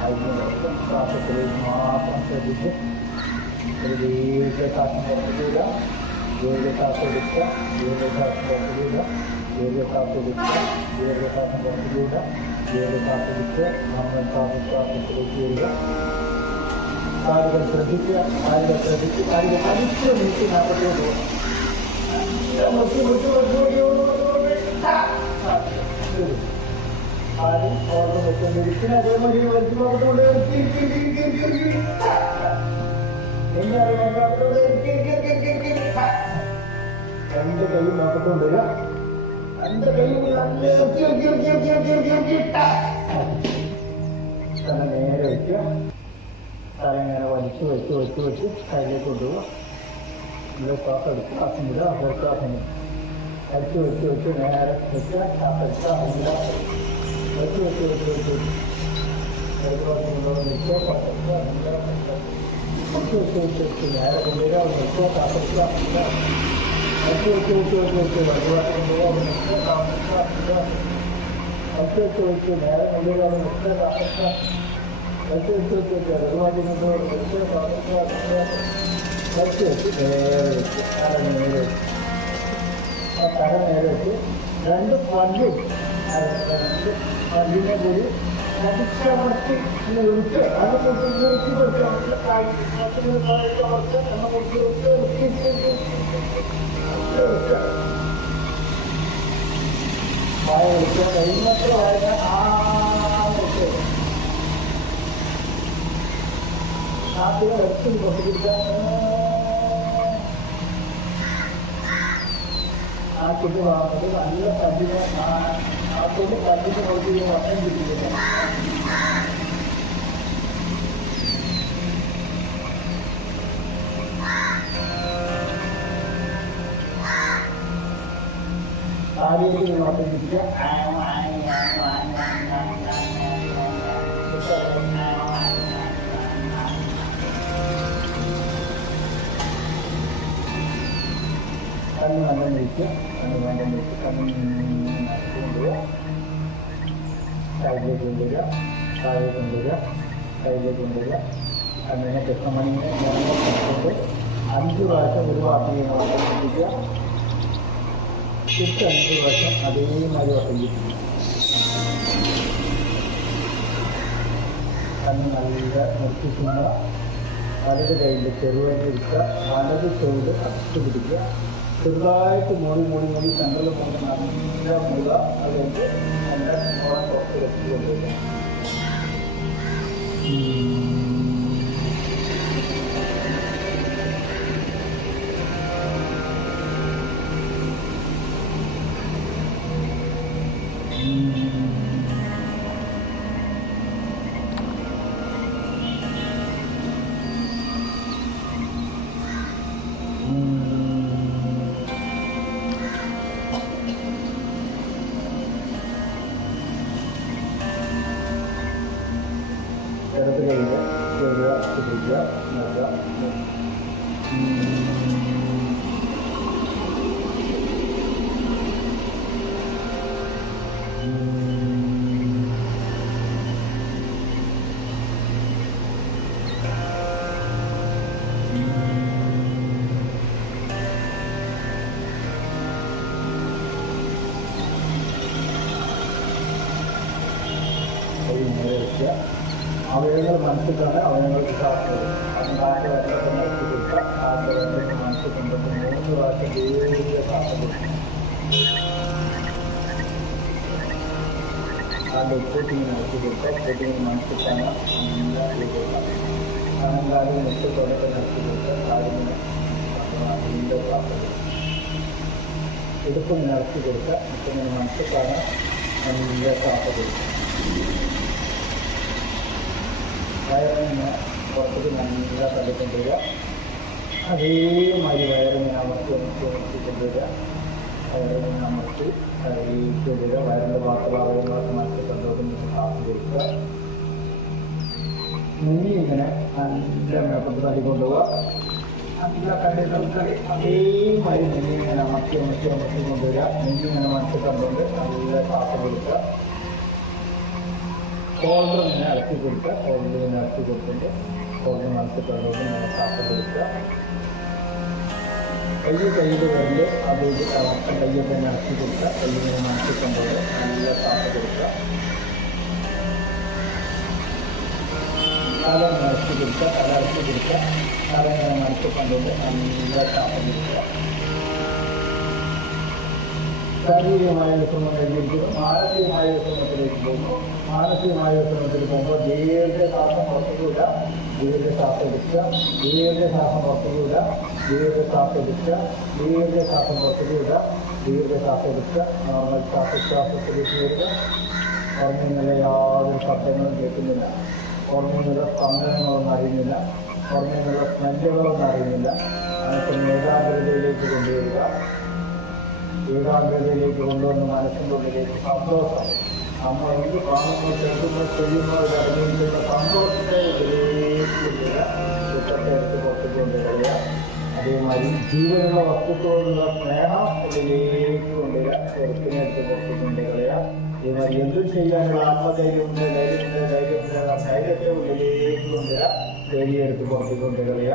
അതിന് മൊത്തം ശ്വാസത്തിലേക്ക് മാത്രം ശ്രദ്ധിച്ച് ഒരു ദീർഘശ്വാസം പുറത്തുവിടുക. ദീർഘശ്വാസം എടുക്കുക. ദീർഘശ്വാസം പുറത്തുവിടുക. ദീർഘശ്വാസം എടുക്കുക. ദീർഘശ്വാസം പുറത്തുവിടുക. ദീർഘശ്വാസം എടുക്കുക. നമ്മൾ ശ്വാസത്തിലേക്ക് വരിക. കാലുകൾ ശ്രദ്ധിക്കുക. കാലുകൾ ശ്രദ്ധിച്ച് കാലുകൾ അടിച്ച് നീട്ടി 40 പോകും. ആരും ഓർഡർ വെച്ചുകൊണ്ടിരിക്കുന്ന അതേമാതിരി വലിച്ചു നോക്കത്തോണ്ട് രണ്ട് കൈയും നോക്കത്തോണ്ടില്ല. രണ്ട് കൈയും നേരെ വയ്ക്കുക. തല ഇങ്ങനെ വലിച്ച് വെച്ച് വെച്ച് വെച്ച് കയ്യിലേക്ക് കൊണ്ടുപോവുക. ഇവിടെ ശ്വാസം എടുക്കുക, ശ്വാസം വിടുക, പുറത്ത് ശ്വാസം വിടുക. വലിച്ച് വെച്ച് വെച്ച് നേരെ വെക്കുക, ശ്വാസം എടുക്കുക, ഇല്ല വെച്ച് വെച്ച് വെച്ച് വെച്ച് വെച്ച് ശ്വാസം കൊണ്ടുപോകുന്ന വെക്കുക, ശ്വാസം എടുക്കുക, ഇല്ല വെച്ച് വെച്ച് വെച്ച് വെച്ച് നേരെ കൊണ്ടുവരിക, വെക്കുക, ശ്വാസം എടുക്കുക, ഇല്ല വെച്ച് വെച്ച് വെച്ച് വെച്ച് വെച്ച് വെള്ളം കൊണ്ടുപോകുക, വെക്കുക, ശ്വാസം എടുക്കുക, ഇല്ല വെച്ച് വെച്ച് വെച്ച് നേരെ കൊണ്ടുവരിക, വെക്കുക, ശ്വാസം എടുക്കുക, വെച്ച് വെച്ച് വെച്ച് വെച്ച് വെള്ളം കൊണ്ടുപോകുക, വെക്കുക, ശ്വാസം എടുക്കുക, വെച്ച് വെച്ച് നേരെ വെച്ച് തല നേരെ വെച്ച് തല നേരെ വെച്ച് രണ്ട് പല്ലും രണ്ട് പല്ലിനെ കൂടി നടിച്ചമർത്തി നിർത്തി അത് കൊടുത്ത് നിർത്തി വെച്ച് അമർത്ത് എണ്ണ കൊടുത്ത് വായ എടുക്കുക, കഴിയുന്നത്ര വായ നാട്ടിലെ വെച്ച് പൊട്ടിപ്പിടിക്കാൻ നാട്ടിൽ വാങ്ങുന്നത് നല്ല പല്ലിനെ നാട്ടിൽ പല്ലിനെ നോക്കി വട്ടം പിടിക്കുക. താടിയേക്ക് വട്ടം പിടിക്കുക. കണ്ണ് നല്ല കഴിക്കുക, കണ്ണ് നല്ല കഴിക്കുക, കണ്ണ് കൊണ്ടുവരിക, സൈഡിലേക്ക് കൊണ്ടുവരിക, താഴെ കൊണ്ടുവരിക, സൈഡിലേക്ക് കൊണ്ടുവരിക. കണ്ണിനെ കൃഷ്ണമണിനെ കൊണ്ട് 5 പ്രാവശ്യം ഒരു വാക്കിനെ വർദ്ധിപ്പിക്കുക. തിരിച്ച് 5 പ്രാവശ്യം അതേമാതിരി വർദ്ധിപ്പിക്കുക. കണ്ണ് നല്ല നിർത്തിക്കുന്ന വലത് കയ്യിൽ ചെറുതായിട്ട് എടുക്കുക, വലത് ചെറുത് അടച്ചു പിടിക്കുക. ചെറുതായിട്ട് മൂടി മൂടി മൂടി സെൻട്രൽ കൊണ്ട് നല്ല മുക അതുകൊണ്ട് നല്ല മോളെ പുറത്ത് വെച്ച് കൊണ്ടുവരിക. ഇടത് കയ്യിൽ ചെറുക പിടിക്കുക, നോക്കുക. അവയവങ്ങൾ മനസ്സിലാണ് അവയവങ്ങൾക്ക് സാധ്യത. അതിനാല് വെള്ളത്തെ മനസ്സിൽ കൊടുക്കുക, ആദ്യ വെള്ളത്തെ മനസ്സിൽ കൊണ്ടിട്ട് 3 പ്രാവശ്യം ദീർഘ ശ്വാസം കൊടുക്കുക. ആദ്യ ഉപ്പൂട്ടിങ്ങനെ നടത്തി കൊടുക്കുക, ഉപ്പൂട്ടിങ്ങനെ മനസ്സിൽ കാണാൻ നല്ല കൊടുക്കുക. അനങ്കാലും നെറ്റ് തുടക്കം നടത്തി കൊടുക്കുക, കാലിങ്ങനെ നല്ല ശ്വാസം കൊടുക്കുക. ഇടുപ്പിങ്ങനെ നടത്തി കൊടുക്കുക, ഇപ്പിങ്ങനെ മനസ്സിൽ കാണാൻ നല്ല ശ്വാസം കൊടുക്കുക. വയറിനെ പുറത്തേക്ക് നല്ല തള്ളിക്കൊണ്ടുവരിക. അതേമാതിരി വയറിനെ അമർത്തി കൊണ്ടുവരിക. വയറിനെ അമർത്തി കൊണ്ടുവരിക. വയറിൻ്റെ ഭാഗങ്ങളൊക്കെ മാറ്റി കൊണ്ടുവന്ന് ശ്വാസം കൊടുക്കുക. നെഞ്ഞി ഇങ്ങനെ നല്ല മേപ്പത്ത് തള്ളിക്കൊണ്ടുപോവുക. നല്ല കല്ലുകൾക്കളി അതേമാതിരി നെഞ്ഞി ഇങ്ങനെ അമർത്തി കൊണ്ടുവരിക. നെഞ്ഞി ഇങ്ങനെ മനസ്സിൽ കണ്ടുകൊണ്ട് നല്ല ശ്വാസം കൊടുക്കുക. ഷോൾഡർ ഇങ്ങനെ ഇറക്കി കൊടുക്കുക. ഷോൾഡർ ഇങ്ങനെ ഇറക്കി കൊടുത്തിട്ട് ഷോൾഡർ മനസ്സിലോട്ട് ഇങ്ങനെ ശ്വാസം കൊടുക്കുക. കയ്യിൽ വരല് അത് കയ്യൊക്കെ ഇങ്ങനെ ഇറക്കി കൊടുക്കുക. കയ്യിങ്ങനെ മനസ്സിൽ കൊണ്ടുപോയി നല്ല ശ്വാസം കൊടുക്കുക. തല ഇങ്ങനെ ഇറക്കി കൊടുക്കുക. തല ഇറക്കി കൊടുക്കുക. തല ഇങ്ങനെ മനസ്സിൽ കൊണ്ടുപോയി നല്ല ശ്വാസം കൊടുക്കുക. ശാരീരികമായ വിശ്രമം കഴിഞ്ഞിരിക്കുന്നു. മാനസികമായ വിശ്രമത്തിലേക്ക് പോകുന്നു. മാനസികമായ വിശ്രമത്തിൽ പോകുമ്പോൾ ദീർഘശ്വാസം പുറത്തുകൂട, ദീർഘശ്വാസം എടുക്കുക, ദീർഘശ്വാസം പുറത്തുകൂട, ദീർഘശ്വാസം എടുക്കുക, ദീർഘശ്വാസം പുറത്തുകൂട, ദീർഘശ്വാസം എടുക്കുക. നോർമൽ ശ്വാസത്തിലേക്ക് വരിക. ഉറങ്ങുന്നില്ല, യാതൊരു ശബ്ദങ്ങളും കേൾക്കുന്നില്ല. പുറമേ നിന്നുള്ള സ്പന്ദനങ്ങളൊന്നും അറിയുന്നില്ല, പുറമേ നിന്നുള്ള സ്മെല്ലുകളൊന്നും അറിയുന്നില്ല. മനസ്സിന് ഏകാഗ്രതയിലേക്ക് കൊണ്ടുവരിക. ഏകാഗ്രതയിലേക്ക് കൊണ്ടുവന്ന് മനസ്സിൻ്റെ ഉള്ളിലേക്ക് സന്തോഷം, നമ്മൾ എന്ത് കാണുമ്പോൾ കേൾക്കുമ്പോൾ ചെയ്യുമ്പോൾ ഇറങ്ങിയിട്ടുള്ള സന്തോഷത്തെ ഉള്ളിലേക്ക് ദുഃഖത്തെ എടുത്ത് പുറത്തേക്ക് കൊണ്ടുവരിക. അതേമാതിരി ജീവനുള്ള വസ്തുക്കളോടുള്ള സ്നേഹം ഉള്ളിലേക്ക് കൊണ്ടുവരിക, ചെറുപ്പിനെ എടുത്ത് പുറത്തേക്ക് കൊണ്ടുവരിക. അതേമാതിരി എന്തും ചെയ്യാനുള്ള ആത്മധൈര്യമുണ്ട്, ധൈര്യത്തെ ഉള്ളിലേക്ക് കൊണ്ടുവരിക, ധൈര്യമെടുത്ത് പുറത്തേക്ക് കൊണ്ടുവരിക.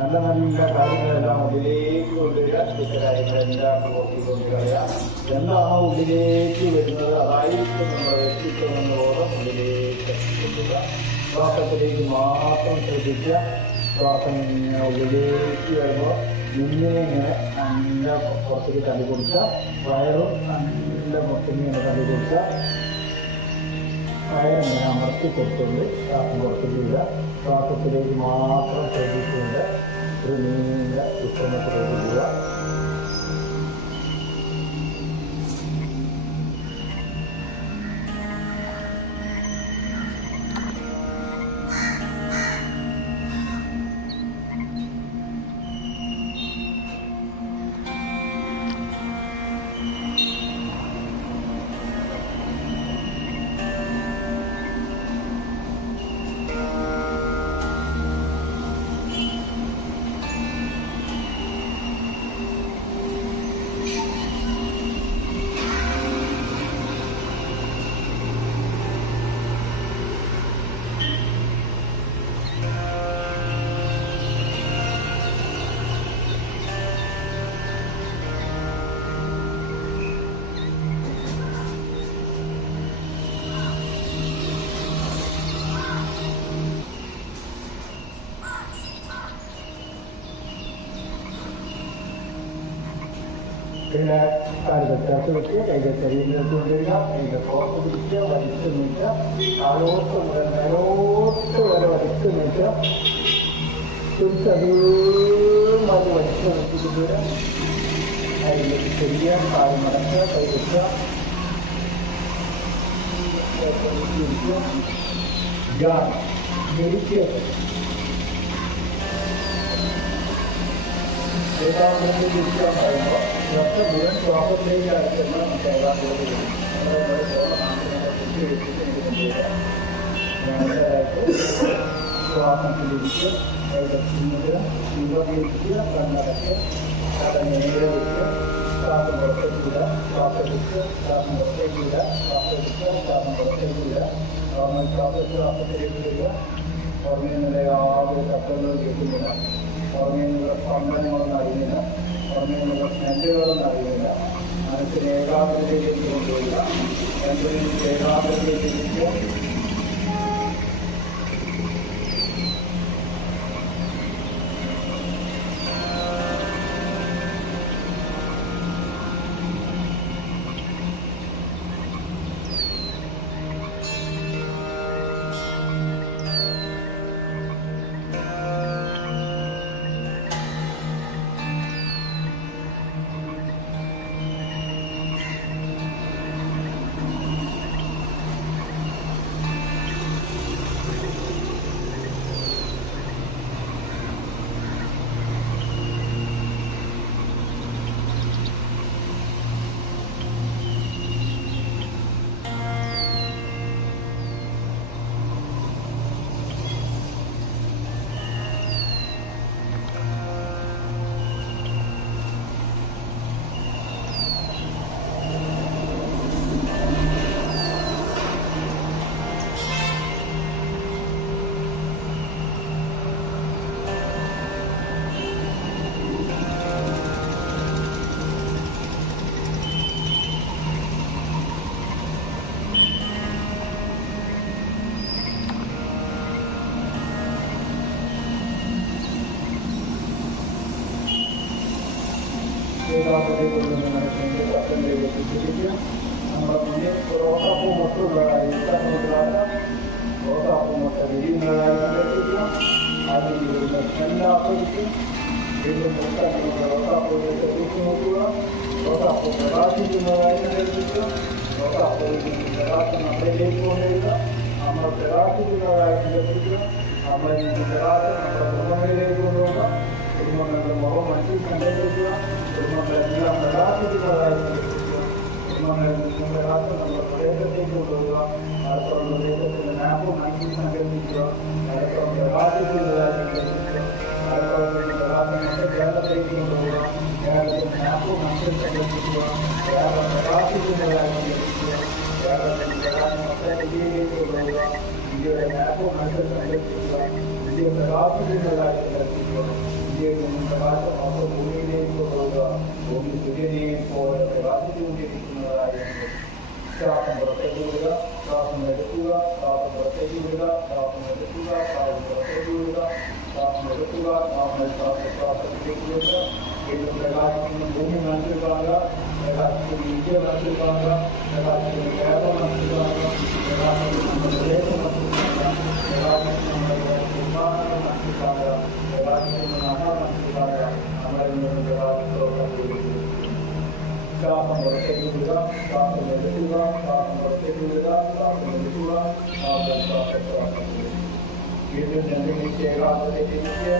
നല്ല നല്ല കാര്യങ്ങളെല്ലാം ഉള്ളിലേക്ക് കൊണ്ടുവരിക, കാര്യങ്ങളെല്ലാം പുറത്തേക്ക് കൊണ്ടുവരിക. എന്താണോ ഉള്ളിലേക്ക് വരുന്നത് അതായിരിക്കും നമ്മുടെ വ്യക്തിത്വം എന്ന ബോധം ഉള്ളിലേക്ക് കൊണ്ടുവരിക. ശ്വാസത്തിലേക്ക് മാത്രം ശ്രദ്ധിക്കുക. ശ്വാസം ഇങ്ങനെ ഉള്ളിലേക്ക് വരുമ്പോൾ ഇങ്ങനെ നല്ല പുറത്തേക്ക് തള്ളി കൊടുക്കുക. വയറും നല്ല പുറത്തേക്ക് തള്ളി കൊടുക്കുക. വയറിങ്ങനെ അമർത്തി കൊടുത്തുകൊണ്ട് ശ്വാസം പുറത്തേക്ക് വിടുക. ശ്വാസത്തിലേക്ക് മാത്രം ശ്രദ്ധിച്ചുകൊണ്ട് ഒരു നീണ്ട വിശ്രമത്തിലേക്ക് വിടുക. പിന്നെ കാലുകൾ ചേർത്ത് വെച്ച് കൈകൾ ശരീരത്തിലേക്ക് കൊണ്ടുവരിക. കൈകൾ പുറത്ത് പിടിക്കുക, വലിച്ചു നീക്കുക. താഴോട്ട് മുതൽ മേലോട്ട് വരെ വലിച്ചു നീക്കുക. തിരിച്ചധികമായി വലിച്ചു നിർത്തിക്കൊണ്ടുവരിക. കൈയിലേക്ക് ചെറിയ കാല് മടക്കുക, കൈ വെക്കുക. ഏകാഗ്രത തിരിക്കാൻ പറയുമ്പോൾ ഇതൊക്കെ മുഴുവൻ ശ്വാസത്തിലേക്ക് അടുത്തുള്ള നമുക്ക് ഏകാഗ്രത വരും. ശ്വാസത്തിലിരിക്കുക, ശിവകരിക്കുക, കണ്ണടച്ച് കട നേരെ വയ്ക്കുക. ശ്വാസം പുറത്തേക്ക് വിടുക, ശ്വാസം എടുക്കുക, ശ്വാസം പുറത്തേക്ക് വിടുക, ശ്വാസം എടുക്കുക, ശ്വാസം പുറത്തേക്ക് വിടുക. നോർമൽ ശ്വാസത്തിലേക്ക് വരിക. പുറമേ നിന്നുള്ള യാതൊരു ശബ്ദങ്ങളും കേൾക്കുന്നില്ല, പുറമേ നിന്നുള്ള സ്പന്ദനങ്ങളൊന്നും അറിയുന്നില്ല, പുറമേ നിന്നുള്ള സ്മെല്ലുകളൊന്നും അറിയുന്നില്ല. മനസ്സിന് ഏകാഗ്രതയിലേക്ക് കൊണ്ടുവരിക. എന്തെങ്കിലും ഏകാഗ്രതയിലേക്ക് ഇരിക്കുക. ഏകാഗ്രതയിലുള്ള മനസ്സിൻ്റെ പത്തനിലേക്ക് ചിന്തിക്കുക. നമ്മുടെ മുന്നിൽ റോസാപ്പൂ മൊട്ടുള്ളതായി റോസാപ്പൂ മൊട്ട വിരിയുന്നതായി സങ്കല്പിക്കുക. അതിൽ വരുന്ന സ്മെല്ല് ആസ്വദിക്കുക. വീണ്ടും മുട്ട റോസാപ്പൂവിലേക്ക് തൂക്കി നോക്കുക. റോസാപ്പൂ പ്രകാശിക്കുന്നതായി സങ്കല്പിക്കുക. റോസാപ്പൂവിൽ പ്രകാശം നമ്മളിലേക്ക് കൊണ്ടുവരിക. നമ്മൾ പ്രകാശിക്കുന്നതായി ചിന്തിക്കുക. നമ്മൾ ഈ പ്രകാശം നമ്മുടെ കുടുംബങ്ങളിലേക്ക് കൊണ്ടുപോകുക. കുടുംബങ്ങളുടെ മുഖം മനസ്സിൽ കണ്ടുപിടിക്കുക. കുടുംബങ്ങളെല്ലാം പ്രകാശിക്കുന്നതായി ചിന്തിക്കുക. കുടുംബങ്ങളിൽ നിന്നും പ്രകാശം നമ്മുടെ പ്രദേശത്തേക്ക് കൊണ്ടുപോകുക. അടുത്തുള്ള പ്രദേശത്തിന്റെ മാപ്പ് മനസ്സിൽ സങ്കല്പിക്കുക. അടുത്തുള്ള പ്രകാശിക്കുന്നതായി ചിന്തിക്കുക. അടുത്തുള്ള പ്രകാശം നമ്മുടെ കേരളത്തിലേക്ക് കൊണ്ടുപോകുക. കേരളത്തിന്റെ മാപ്പ് മനസ്സിൽ സങ്കല്പിക്കുക. കേരളം പ്രകാശിക്കുന്നതായി ചിന്തിക്കുക. കേരളത്തിന്റെ പ്രകാശം നമ്മുടെ ഇന്ത്യയിലേക്ക് കൊണ്ടുപോകുക. ഇന്ത്യയുടെ മാപ്പ് മനസ്സിൽ സങ്കല്പിക്കുക. ഇന്ത്യ പ്രകാശിക്കുന്നതായി സങ്കല്പിക്കുക. ഇന്ത്യയിൽ നിന്നും പ്രകാശം നമ്മുടെ ഭൂമിയിലേക്ക് കൊണ്ടുപോകുക. ഭൂമി സൂര്യനെയും പോലെ പ്രകാശിച്ചുകൊണ്ടിരിക്കുന്നതായി ശ്വാസം പുറത്തേക്ക് വിടുക. ശ്വാസം എടുക്കുക. ശ്വാസം പുറത്തേക്ക് വിടുക. ശ്വാസം എടുക്കുക. ശ്വാസം പുറത്തേക്ക് വിടുക. ശ്വാസം എടുക്കുക. ശ്വാസത്തിലേക്ക് വിടുക. വീണ്ടും പ്രകാശിക്കുന്ന ഭൂമി മനസ്സിൽ കാണുക. പ്രകാശിക്കുന്ന ഇന്ത്യ മനസ്സിൽ കാണുക. പ്രകാശിക്കുന്ന കേരളം മനസ്സിൽ കാണുക. പ്രകാശിക്കുന്ന നമ്മുടെ പ്രദേശം മനസ്സിൽ കാണുക. പ്രകാശിക്കുന്ന നമ്മുടെ നിർമ്മാണങ്ങൾ മനസ്സിൽ കാണുക. പ്രകാശിക്കുന്ന നമ്മൾ മനസ്സിൽ കാണുക. നമ്മളിൽ നിന്ന് പ്രകാശത്തോടെ ശ്വാസം പുറത്തേക്ക് വിടുക. ശ്വാസം എടുക്കുക. ശ്വാസം പുറത്തേക്ക് വിടുക. ശ്വാസം എടുക്കുക. ശ്വാസം വീണ്ടും ജന്മനിക്ക് ഏകാഗ്രതയിലേക്ക്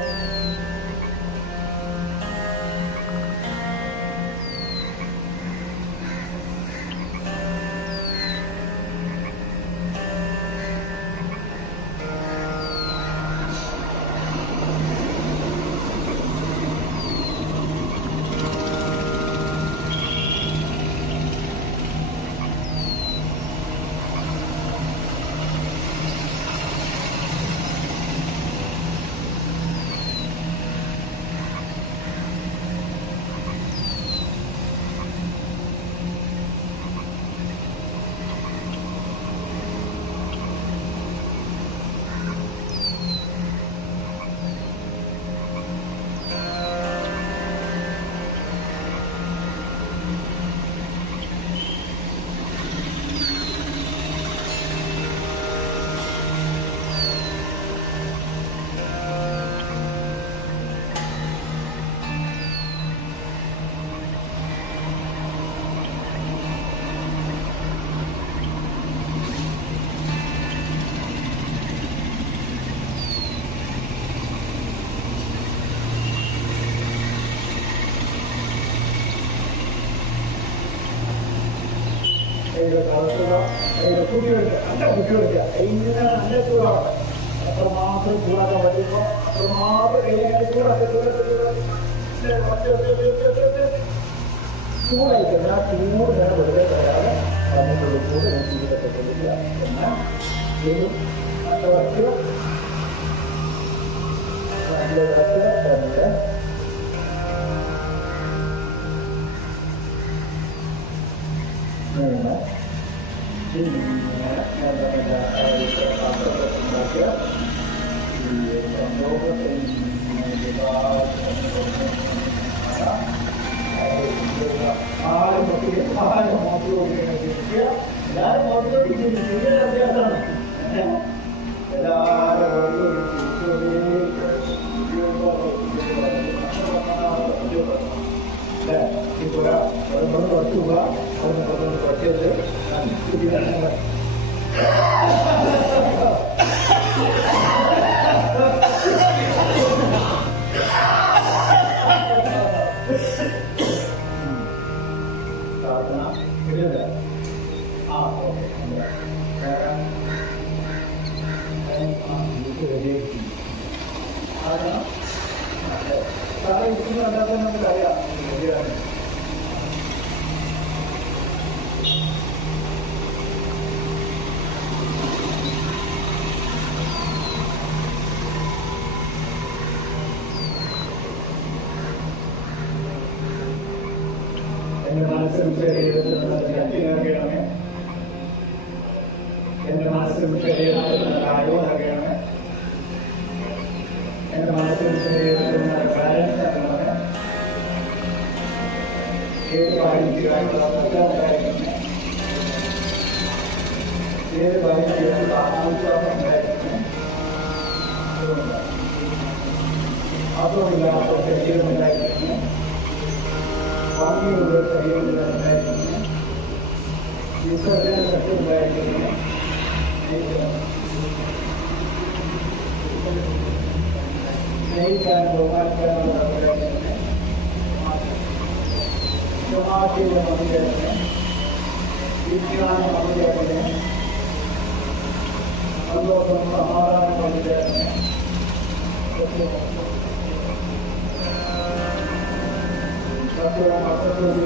കുട്ടികൾക്ക് ഇങ്ങനെ നല്ല ചൂടാണ്. അത്രമാത്രം ചൂടാക്കാൻ പറ്റുമ്പോൾ അത്രമാത്രം ചൂടായിട്ടുണ്ട്. ആ ചൂട് ഞാൻ വെറുതെ പറയാതെ നമുക്കുള്ള ചൂട് ജീവിതപ്പെട്ടില്ല. എന്നാൽ ഒരു നല്ല വസ്തു നല്ല വസ്തു തന്നെ മൂന്ന് നമുക്കറിയാം. എന്റെ മനസ്സിൽ ശരീരത്തിനറിയണമേ. എന്റെ മനസ്സിൽ ശരീരത്തിന് കാര്യവും അറിയണമേ. എന്റെ മനസ്സിൽ ശരീരത്തിന് ബാലൻസ് അറിയണമേ. ഏത് കാര്യത്തിലായിട്ടുള്ള ഉണ്ടായിരിക്കണേ. ഏത് കാര്യത്തിലും ആത്മവിശ്വാസം ഉണ്ടായിരിക്കണേ. അതുമില്ലാത്ത ശരീരം ഉണ്ടായിരിക്കണേ. ഭംഗിയുള്ള ശരീരത്തിൽ ഉണ്ടായിരിക്കണേ. വിസർജന ശക്തി ഉണ്ടായിരിക്കണേ. സ്നേഹിക്കാനും ബഹുമാനിക്കാനും ക്ഷമാശീലം മതിയേറെ വിജ്ഞാനം മതിയേറെ സന്തോഷം സമാധാനം മതിയേറെ സത്യവും അസത്യവും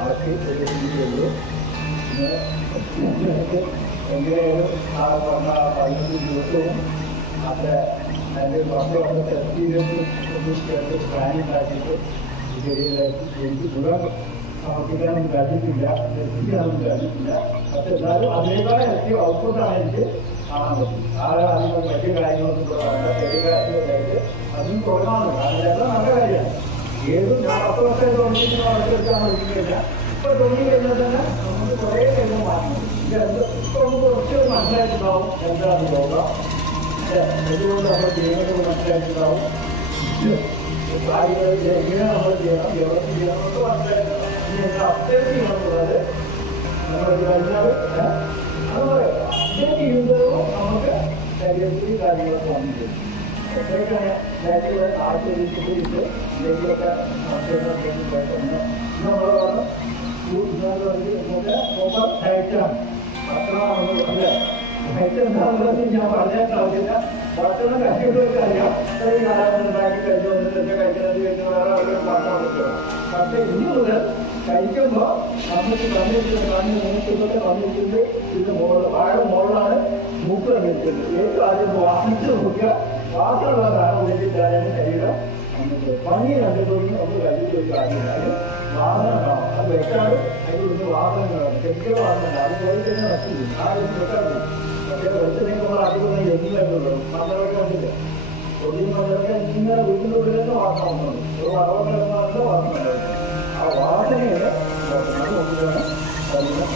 ആർക്ക് ഒരു രീതിയുള്ളൂ എങ്ങനെയാലും ആ പറഞ്ഞ 15 ദിവസവും അത് അതിൻ്റെ വർഷമൊക്കെ ടെസ്റ്റ് ചെയ്ത് പ്ലാൻ ഉണ്ടാക്കിയിട്ട് എനിക്ക് ഗുണം സമർപ്പിക്കാനും കഴിച്ചിട്ടില്ല എത്തിക്കാനും കഴിച്ചിട്ടില്ല പക്ഷെ എന്നാലും അതിനേക്കാൾ എത്തിയ ഔട്ട്പുട്ടാണ് എനിക്ക് കാണാൻ പറ്റും ആരും വലിയ കാര്യങ്ങളൊന്നും ചെറിയ കാര്യങ്ങളായിട്ട് അതും തുടങ്ങാറുണ്ട് അതിലെല്ലാം നല്ല കാര്യമാണ് ഏതും ഞാൻ 10 വർഷം തുടങ്ങിയിട്ട് വളർത്തിയെടുക്കാൻ പഠിക്കുന്നില്ല ഇപ്പൊ തുടങ്ങി കഴിഞ്ഞാൽ തന്നെ നമുക്ക് കുറേ കാര്യങ്ങൾ മാറ്റി ഇപ്പൊ നമുക്ക് കുറച്ച് മനസ്സിലായിട്ടുണ്ടാവും എന്താണ് യോഗ എന്തുകൊണ്ട് നമ്മൾ ചെയ്യുന്നത് മനസ്സിലായിട്ടുണ്ടാവും കാര്യങ്ങൾ എങ്ങനെ നമ്മൾ ചെയ്യണം യോഗ ചെയ്യണമെന്നൊക്കെ മനസ്സിലായിട്ടുണ്ടാവും അപ്ഡേറ്റ് ചെയ്യണമെന്നുള്ളത് നമ്മൾ കഴിഞ്ഞാൽ അത് പറയാം അപ്ഡേറ്റ് ചെയ്യുന്നതോ നമുക്ക് ശരീരത്തിൽ കാര്യങ്ങളൊക്കെ വന്നിട്ട് എത്രയൊക്കെയാണ് കാര്യങ്ങൾ ആശ്രയിച്ചിട്ട് എന്തെങ്കിലുമൊക്കെ പെട്ടെന്ന് നമ്മൾ പറഞ്ഞു നമുക്ക് ഡയറ്റാണ് ഭക്ഷണം അല്ലേ ഡയറ്റ് എന്താണെന്നുള്ളത് ഞാൻ പറഞ്ഞിട്ടാവില്ല ഭക്ഷണം കഴിക്കുന്നവർക്ക് അറിയാം ഒരു കാലം ഉണ്ടാക്കി കഴിച്ചു വന്നിട്ട് കഴിക്കുന്നത് വേറെ ആളുകൾ പറഞ്ഞാൽ പറ്റുമോ പക്ഷേ ഇനി മുതൽ കഴിക്കുമ്പോൾ നമുക്ക് വന്നിട്ടുണ്ട് വന്നിട്ടുണ്ട് ഇതിന്റെ മുകളിൽ വാഴ മുകളിലാണ് മൂക്ക് കഴിക്കുന്നത് ഏറ്റവും ആദ്യം വാസിച്ച് നോക്കുക വാസമുള്ള കാരണം ഉള്ളിട്ടാലും ശരീരം പനി കണ്ടിട്ടൊന്നും നമുക്ക് കഴിച്ചിട്ട് ഒരു കാര്യമില്ല അതിന് വാസന കാണാം അത് വെച്ചാലും അതിൽ നിന്ന് വാസന കാണാം ചെറിയ വാസന അത് പോയി തന്നെ നശിക്കും ആരും വെച്ചാൽ പക്ഷേ വെച്ചില്ലെങ്കിൽ നമ്മൾ അധികം എന്തിനുള്ളൂ നമ്മളൊക്കെ കണ്ടില്ല ഒടിയും മലൊക്കെ ഇങ്ങനെ വീട്ടിനുള്ളിലൊക്കെ വാസന വന്നുണ്ട് ഒരു 60 വാസന ആ വാസനയെ നോക്കിയാണ്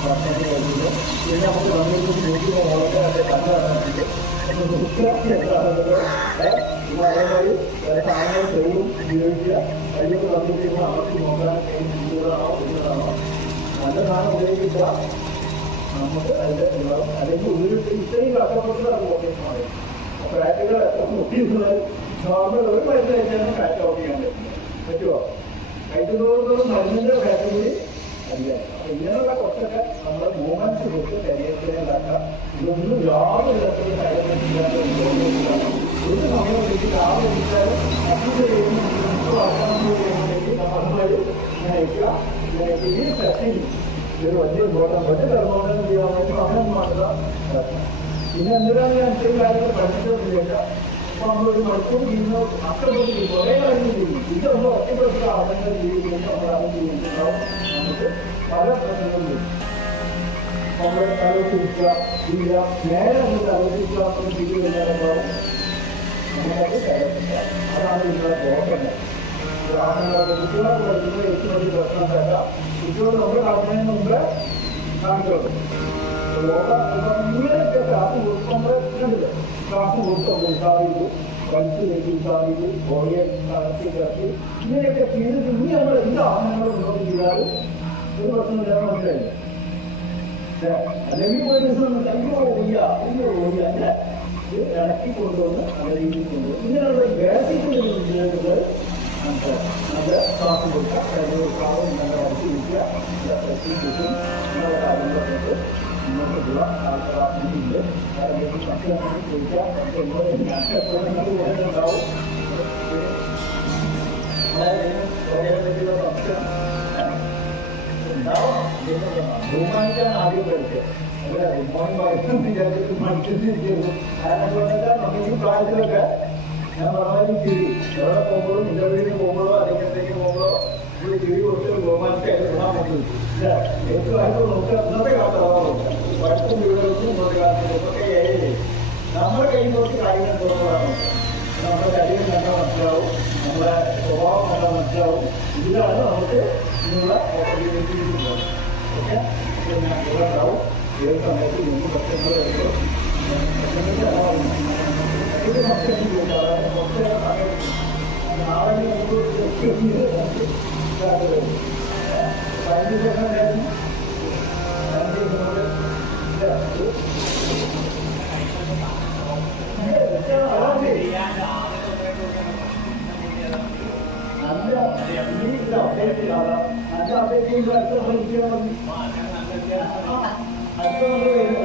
ഭക്ഷണത്തിൽ കഴിക്കുന്നത് പിന്നെ നമുക്ക് വന്നിട്ട് നോക്കുന്ന മോളൊക്കെ അതിൻ്റെ കണ്ണാണെങ്കിൽ അതേമാതിരി ചില സാധനങ്ങൾ ചെയ്യും ഉപയോഗിക്കുക അതിലേക്ക് വന്നിട്ട് അവർക്ക് നോക്കാൻ ചൂടാണോ ചൂടാണോ നല്ല സാധനം ഉപയോഗിക്കുക നമുക്ക് അതിൻ്റെ അല്ലെങ്കിൽ ഉള്ളിലിട്ട് ഇത്രയും കഷ്ടപ്പെട്ട് അത് ഓപ്പറേഷൻ ആണ് ഫ്ലാറ്റുകൾ ഒട്ടിയിട്ടുള്ളത് നോർമൽ ഒരു മരുന്ന് കഴിച്ചാലും ഫ്ലാറ്റ് ഓഫ് ചെയ്യാൻ പറ്റുമോ കഴിക്കുന്നതോടൊപ്പം മരുന്നിൻ്റെ ഫ്ലാറ്റ് കൂടി അല്ല അപ്പൊ ഇങ്ങനെയുള്ള കുറച്ചൊക്കെ നമ്മൾ മൂവ്മെന്റ്സ് കൊടുത്ത് ശരീരത്തിനെ ഉണ്ടാക്കാം ഇതൊന്നും യാതൊരു തരത്തിലുള്ള കാര്യമില്ലാതെ ഒരു സമയം വെച്ച് രാവിലെ വിളിച്ചാലും ഈ സെഷൻ ഒരു വലിയ വലിയ കർമ്മോദം ചെയ്യാൻ സമയം മാത്രം പിന്നെ എന്തിനാണ് ഞാൻ ഇത്രയും കാര്യങ്ങൾ പഠിച്ചിട്ടില്ല അപ്പൊ നമ്മളൊരു മണിക്കൂർ ചെയ്യുന്ന അത്രപ്പെട്ടു കുറേ കാര്യങ്ങൾ ചെയ്യും ഇത് നമ്മൾ ഒറ്റപ്പെട്ട ആളുകൾ ജീവിക്കുമ്പോൾ നമ്മൾ അത് ചെയ്യുന്നുണ്ടാവും നമുക്ക് പല പ്രശ്നങ്ങളും വരും നമ്മളെ ആലോചിക്കുക ഇല്ല നേരെ നമുക്ക് ആലോചിക്കുക ചെയ്യുന്നുണ്ടാവും നമുക്കത് കരത്തില്ല അതാണ് നിങ്ങളെ ബോധം ഗ്രാമങ്ങളൊക്കെ കുട്ടികളൊക്കെ പഠിക്കുന്നത് ഏറ്റവും വലിയ പ്രശ്നം തരാം കുട്ടികൾ നമ്മൾ കളഞ്ഞതിന് മുമ്പ് കാണിച്ചോളൂ ഇങ്ങനെയൊക്കെ ക്ലാസ് കൊടുക്കുമ്പോൾ കണ്ടില്ല ക്ലാസ് കൊടുക്കുമ്പോൾ ഉത്സാഹിച്ചു വലിച്ചു കെട്ടി ഉത്സാഹിച്ചു ബോഡിയെ കളത്തി കത്തി ഇങ്ങനെയൊക്കെ ചെയ്തിട്ട് ഇനി നമ്മൾ എന്ത് ആഹാരങ്ങളും മുന്നോട്ട് ചെയ്താലും ഒരു പ്രശ്നമില്ല മനസ്സിലായില്ല അല്ലെങ്കിൽ ഒരു ദിവസം ഓടിയ അല്ല ഇടക്കി കൊണ്ടുവന്ന് നല്ല രീതിയിൽ കൊണ്ടുവന്ന് ഇങ്ങനെയുള്ള ബേസിക് ഉദ്യോഗങ്ങൾ നമുക്ക് ക്ലാസ് കൊടുക്കാം കാലം നല്ല വലിച്ചു കിട്ടുക കിട്ടും ഇങ്ങനെയുള്ള കാര്യങ്ങളൊക്കെ മുന്നോട്ടുള്ള ആൾക്കാരുണ്ട് ചോദിക്കാം ഉണ്ടാവും ബഹുമാനിക്കാൻ ആദ്യം പഠിച്ചത് വിചാരിച്ചിട്ട് പഠിച്ചിരിക്കുന്നു കാരണം നമുക്ക് ഈ പ്രായത്തിലൊക്കെ ഞാൻ പറഞ്ഞാലും കിഴി എവിടെ പോകുമ്പോഴും ഇന്റർവ്യൂവിന് പോകുമ്പോഴോ അല്ലെങ്കിൽ എന്തെങ്കിലും പോകുമ്പോഴോ ഇവിടെ കിഴി കൊടുത്ത് ബഹുമാനിക്കായിട്ട് ഗുണം പറ്റും ഏറ്റവും ആയിട്ട് നോക്കുക ഇന്നത്തെ കാലത്ത് നോക്കുക വഴക്കും വീടുകൾക്കും ഇന്നത്തെ കാലത്ത് നോക്കൊക്കെ നമ്മുടെ കൈ നോക്കി കാര്യങ്ങൾ തുറന്നതാണ് നമ്മുടെ ശരീരം കണ്ടാൽ മനസ്സിലാവും നമ്മുടെ സ്വഭാവം കണ്ടാൽ മനസ്സിലാവും ഇതിലാണ് നമുക്ക് ഇതിനുള്ള ഓപ്പർച്യൂണിറ്റി കിട്ടുന്നത് ഓക്കെ പിന്നെ ഇവിടെ ഉണ്ടാവും ഏത് സമയത്ത് മൂന്ന് പ്രശ്നങ്ങൾ വരുമ്പോൾ നാളെ നമുക്ക്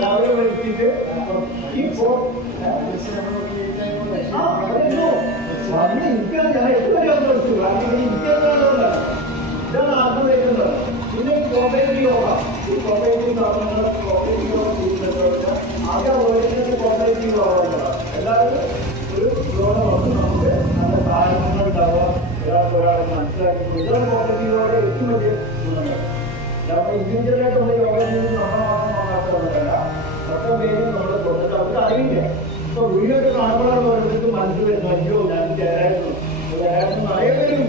രാവിലെ വിളിച്ചിട്ട് ഇപ്പോൾ എനിക്കാണ് ഞാൻ എത്ര ഇതാണ് ആദ്യം വരുന്നത്. പിന്നെ കോപ്പറേറ്റീവ് യോഗ, ഈ കോപ്പറേറ്റീവ് സ്ഥാപനങ്ങൾ കോപ്പറേറ്റീവ് യോഗ ചെയ്യുന്നുണ്ട്. ആകെ ഓരോരുത്തർക്ക് കോപ്പറേറ്റീവ് യോഗ എല്ലാവരും ഒരു യോഗ വന്ന് നമുക്ക് നല്ല കാര്യങ്ങൾ ഉണ്ടാവുക, ഒരാളെ മനസ്സിലാക്കി ഇതാണ് കോപ്പറേറ്റീവ് യോഗ ഏറ്റവും വലിയ ഗുണങ്ങൾ. നമ്മൾ ഇൻഡിവിജ്വലായിട്ടുള്ള യോഗയിൽ നിന്ന് നമ്മൾ മാത്രമല്ല മൊത്തം പേരും നമ്മൾ കൊണ്ടിട്ട് അവർക്ക് അറിയില്ല. ഇപ്പൊ വീഡിയോ ഒക്കെ കാണുമ്പോഴാണ് ഓരോരുത്തർക്ക് മനസ്സിൽ വരുന്നത്, അയ്യോ ഞാൻ ചേരായിരുന്നു நிறைய பேரும்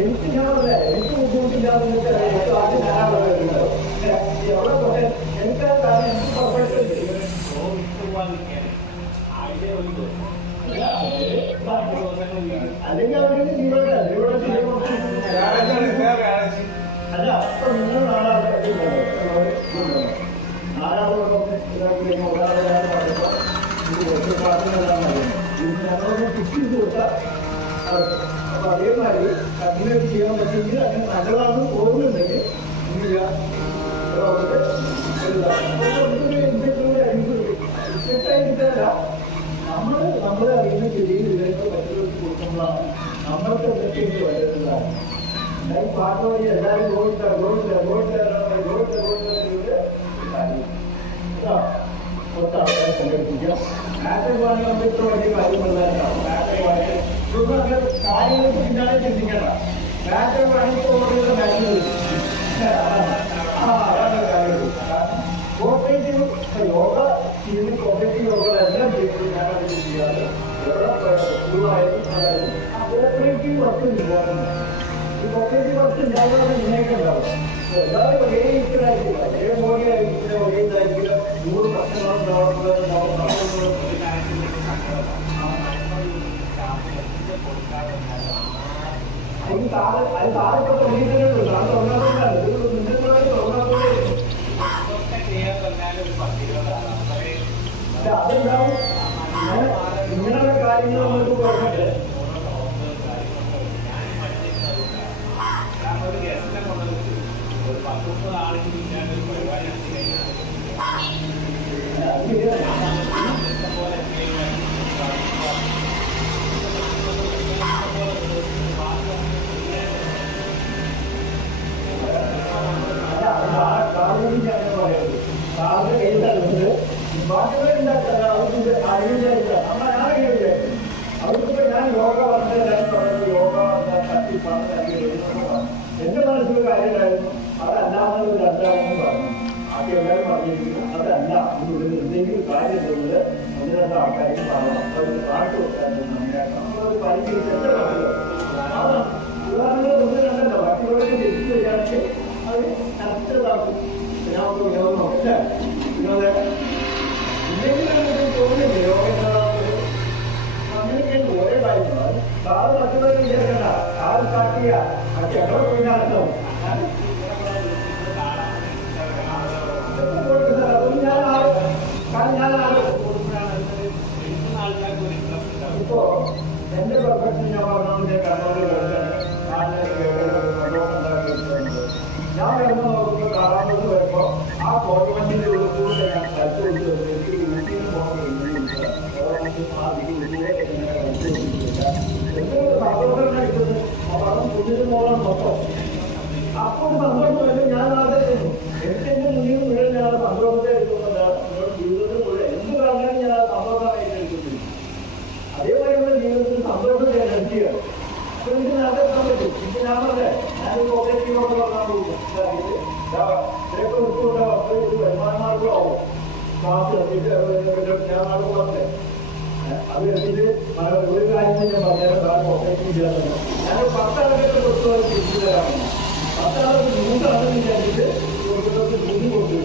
എനിക്ക് ഞാനല്ല എനിക്ക് ബുദ്ധിമുട്ടില്ലാതെ എനിക്കത് കാരണം എനിക്ക് പർഫെക്റ്റ് അല്ലെങ്കിൽ അവർക്ക് അല്ല അപ്പൊ നിങ്ങൾ നാലാളോടൊപ്പം ഞങ്ങളൊന്ന് ഫിക്സ് ചെയ്ത് കൊടുത്താൽ അപ്പൊ അതേമാതിരി അങ്ങനെ ചെയ്യാൻ പറ്റുമെങ്കിൽ അങ്ങനെ നല്ലതാണെന്ന് തോന്നുന്നുണ്ടെങ്കിൽ നമ്മൾ അറിയുന്ന ചെറിയ വിവരങ്ങൾ മറ്റുള്ളവർക്ക് കൊടുക്കുമ്പോഴാണ് നമ്മൾക്ക് എന്തൊക്കെ വരുന്നതാണ്. ഈ പാട്ട് വഴി എല്ലാവരും കുറച്ച് ആൾക്കാരെ സംഘടിപ്പിക്കാം. ബാറ്ററി വാങ്ങി നമുക്ക് ഇത്ര വലിയ കാര്യങ്ങളുണ്ടാകും. ബാറ്ററി വാങ്ങി കാര്യങ്ങൾ പിന്നാലെ ചിന്തിക്കേണ്ട. ബാറ്ററി വാങ്ങി പോകുന്ന ബാറ്ററി അതാണ് കാര്യം. കോപ്പറേറ്റീവ് യോഗ ചെയ്യുന്ന കോപ്പറേറ്റീവ് യോഗകളെല്ലാം ചെയ്യുന്നത് ഞാനത് ചെയ്യാറ്. സ്കൂളായാലും കോപ്പറേറ്റീവ് വർക്ക് ഇമ്പോർട്ടൻ്റ്. ഈ കോപ്പറേറ്റീവ് വർക്ക് ഉണ്ടാകുന്നത് നിങ്ങൾക്ക് ഉണ്ടാവും. എല്ലാവരും ഒരേ ഈക്വലായിരിക്കില്ല, ഒരേ ബോഡി ആയിരിക്കില്ല, ഒരേ ഇതായിരിക്കില്ല. 100 പ്രശ്നങ്ങളുണ്ടാവുന്നത് അത് താഴെ തുടങ്ങിയിട്ടുള്ളൂ. അത് തുടങ്ങാത്തതാണ് അതുണ്ടാവും. ഇങ്ങനെയുള്ള കാര്യങ്ങൾ നമുക്ക് പറഞ്ഞിട്ട് സാറിന്റെ കയ്യിലുണ്ട് ബാക്കിയുണ്ടാക്കല്ല. അവർക്ക് അറിയില്ല. അവർക്കിപ്പോ ഞാൻ യോഗ പറഞ്ഞത് യോഗ എന്റെ മനസ്സിൽ കാര്യമായിരുന്നു. അതല്ലാതെ രണ്ടാമെന്ന് പറഞ്ഞു. ആദ്യം എല്ലാവരും പറഞ്ഞിരിക്കുന്നു അതല്ല. ഇതിനുള്ളിൽ എന്തെങ്കിലും കാര്യം ഉണ്ടെങ്കിൽ 1-2 ആൾക്കാർക്ക് പറയണം. അത് കാട്ടു നമ്മളത് പരിചയിച്ചിട്ട് ഉദാഹരണങ്ങൾ 1-2 ബാക്കിയുള്ളവർക്ക് ജയിച്ചു വരികയാണെങ്കിൽ അത് കറക്റ്റതാക്കും. നമുക്ക് വിനോദം നോക്കില്ല. വിനോദം ഇല്ലെങ്കിലും തോന്നില്ല യോഗ അങ്ങനെയൊക്കെയാണ് ഓരോ കാര്യങ്ങൾ. സാറ് മറ്റുള്ളവർക്ക് വിചാരിക്കണ്ട. സാറ് സ്റ്റാർട്ട് ചെയ്യുക. പക്ഷെ എവിടെ പോയിട്ടാണ് അതൊന്നും ഇപ്പോ എന്റെ പെർഫെക്ഷൻ ഞാൻ പറഞ്ഞോണ്ട് ഞാൻ വരുന്ന നോക്കുമ്പോൾ കാണാമെന്ന് വരുമ്പോ ആ ഗവൺമെന്റിന്റെ ഉള്ളിൽ ഞാൻ സ്ഥലത്ത് വിളിച്ചു എനിക്ക് ഊട്ടിയിൽ പോകണം. എന്തൊരു സന്തോഷം കിട്ടുന്നത് അപ്പം കുഞ്ഞിന് പോകാൻ മൊത്തം അപ്പോൾ സന്തോഷം വരുമ്പോൾ ഞാൻ ആഗ്രഹിക്കുന്നു. എനിക്ക് എന്റെ മുന്നിൽ മുഴുവൻ ഞാൻ സന്തോഷത്തെ എടുക്കുന്നതാണ്. നിങ്ങളുടെ ജീവിതത്തിൽ മുഴുവൻ എന്ത് കാരണമാണ് ഞാൻ ആ സന്തോഷമായിട്ട് എടുക്കുന്നത്. അതേപോലെ നമ്മുടെ ജീവിതത്തിൽ സന്തോഷം ഞാൻ എടുക്കുകയാണ്. അപ്പൊ എനിക്ക് നടത്താൻ പറ്റും. എനിക്ക് ഞാൻ പറഞ്ഞേ ഞാനൊരു കോപ്പറേറ്റീവോട് പറഞ്ഞാൽ പോകും. ഇതൊക്കെ ഉൾക്കൊണ്ട വരുമാന മാർഗമാവും. ക്ലാസ് ഞാൻ നാട് പറഞ്ഞേ അത് എടുത്തിട്ട് ഒരു കാര്യം ഞാൻ പറഞ്ഞാൽ ഓപ്പറേഷൻ ചെയ്യാറുണ്ട്. ഞാൻ 10 ആളുകളുടെ കൊടുത്തത് തിരിച്ചു തരാമെന്ന്. 10 ആളുകൾ 100 ആളുകൾ വിചാരിച്ചിട്ട് കൊടുക്കുന്നത് 100 കൊടുത്തു.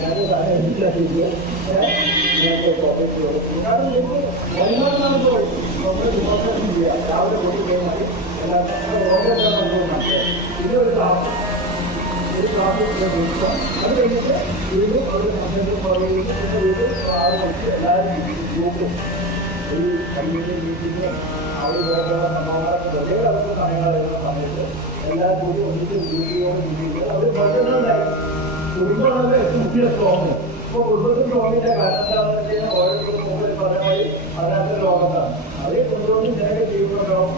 ഞാൻ മനസ്സിലാക്കിയിട്ട് കാരണം വരുമാനം ഓപ്പറേഷൻ ചെയ്യാം. രാവിലെ പോയി കഴിഞ്ഞാൽ പിന്നെ ഒരു ക്ലാസ് അത് കഴിഞ്ഞിട്ട് വീണ്ടും ഒരു വീണ്ടും 6 മണിക്ക് എല്ലാവരും ഗ്രൂപ്പും ഈ കമ്മ്യൂണിറ്റി മീറ്റിംഗ് അവർ വേറെ സമാധാനത്തിൽ അവർക്ക് സമയങ്ങൾ വരുന്ന സമയത്ത് എല്ലാവരും കൂടി ഒന്നിച്ച് ഗ്രൂപ്പിയോട് മീറ്റിംഗ് അവർ പെട്ടെന്നുണ്ടായി കുടുംബങ്ങളെ മുഖ്യ സ്ട്രോങ്. ഇപ്പോൾ കുടുംബത്തിൽ സ്ട്രോങ്ങിന്റെ കാരണം എന്താണെന്ന് വെച്ച് കഴിഞ്ഞാൽ ഓരോരുത്തരും മുമ്പിൽ പറഞ്ഞ വഴി അതിനകത്ത് ലോകത്താണ് അതേ കൊണ്ടുകൊണ്ട് ജനങ്ങൾ ചെയ്യുന്നുണ്ടാവും.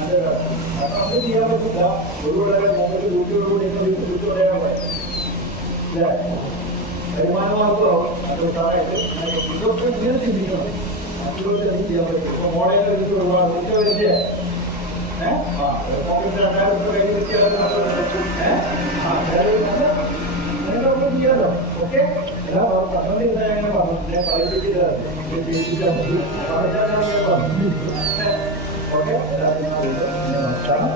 അത് കാരണം അത് ചെയ്യാൻ പറ്റില്ല. ഒരു വളരെ മുമ്പിൽ ഗ്രൂപ്പിയോടുകൂടി വിളിച്ചു പറയാൻ പറ്റും. വരുമാനമാർഗോ അത് സാറായിട്ട് ഇതൊക്കെ ഇങ്ങനെ ചിന്തിക്കണം. മറ്റുള്ളവർക്ക് എന്ത് ചെയ്യാൻ പറ്റും. ഇപ്പൊ മോഡേൺ വിളിച്ചു ഒരുപാട് വിളിച്ച വലിയ ചെയ്യാലോ. ഓക്കെ അങ്ങനെ പറഞ്ഞു ഓക്കെ നമസ്കാരം.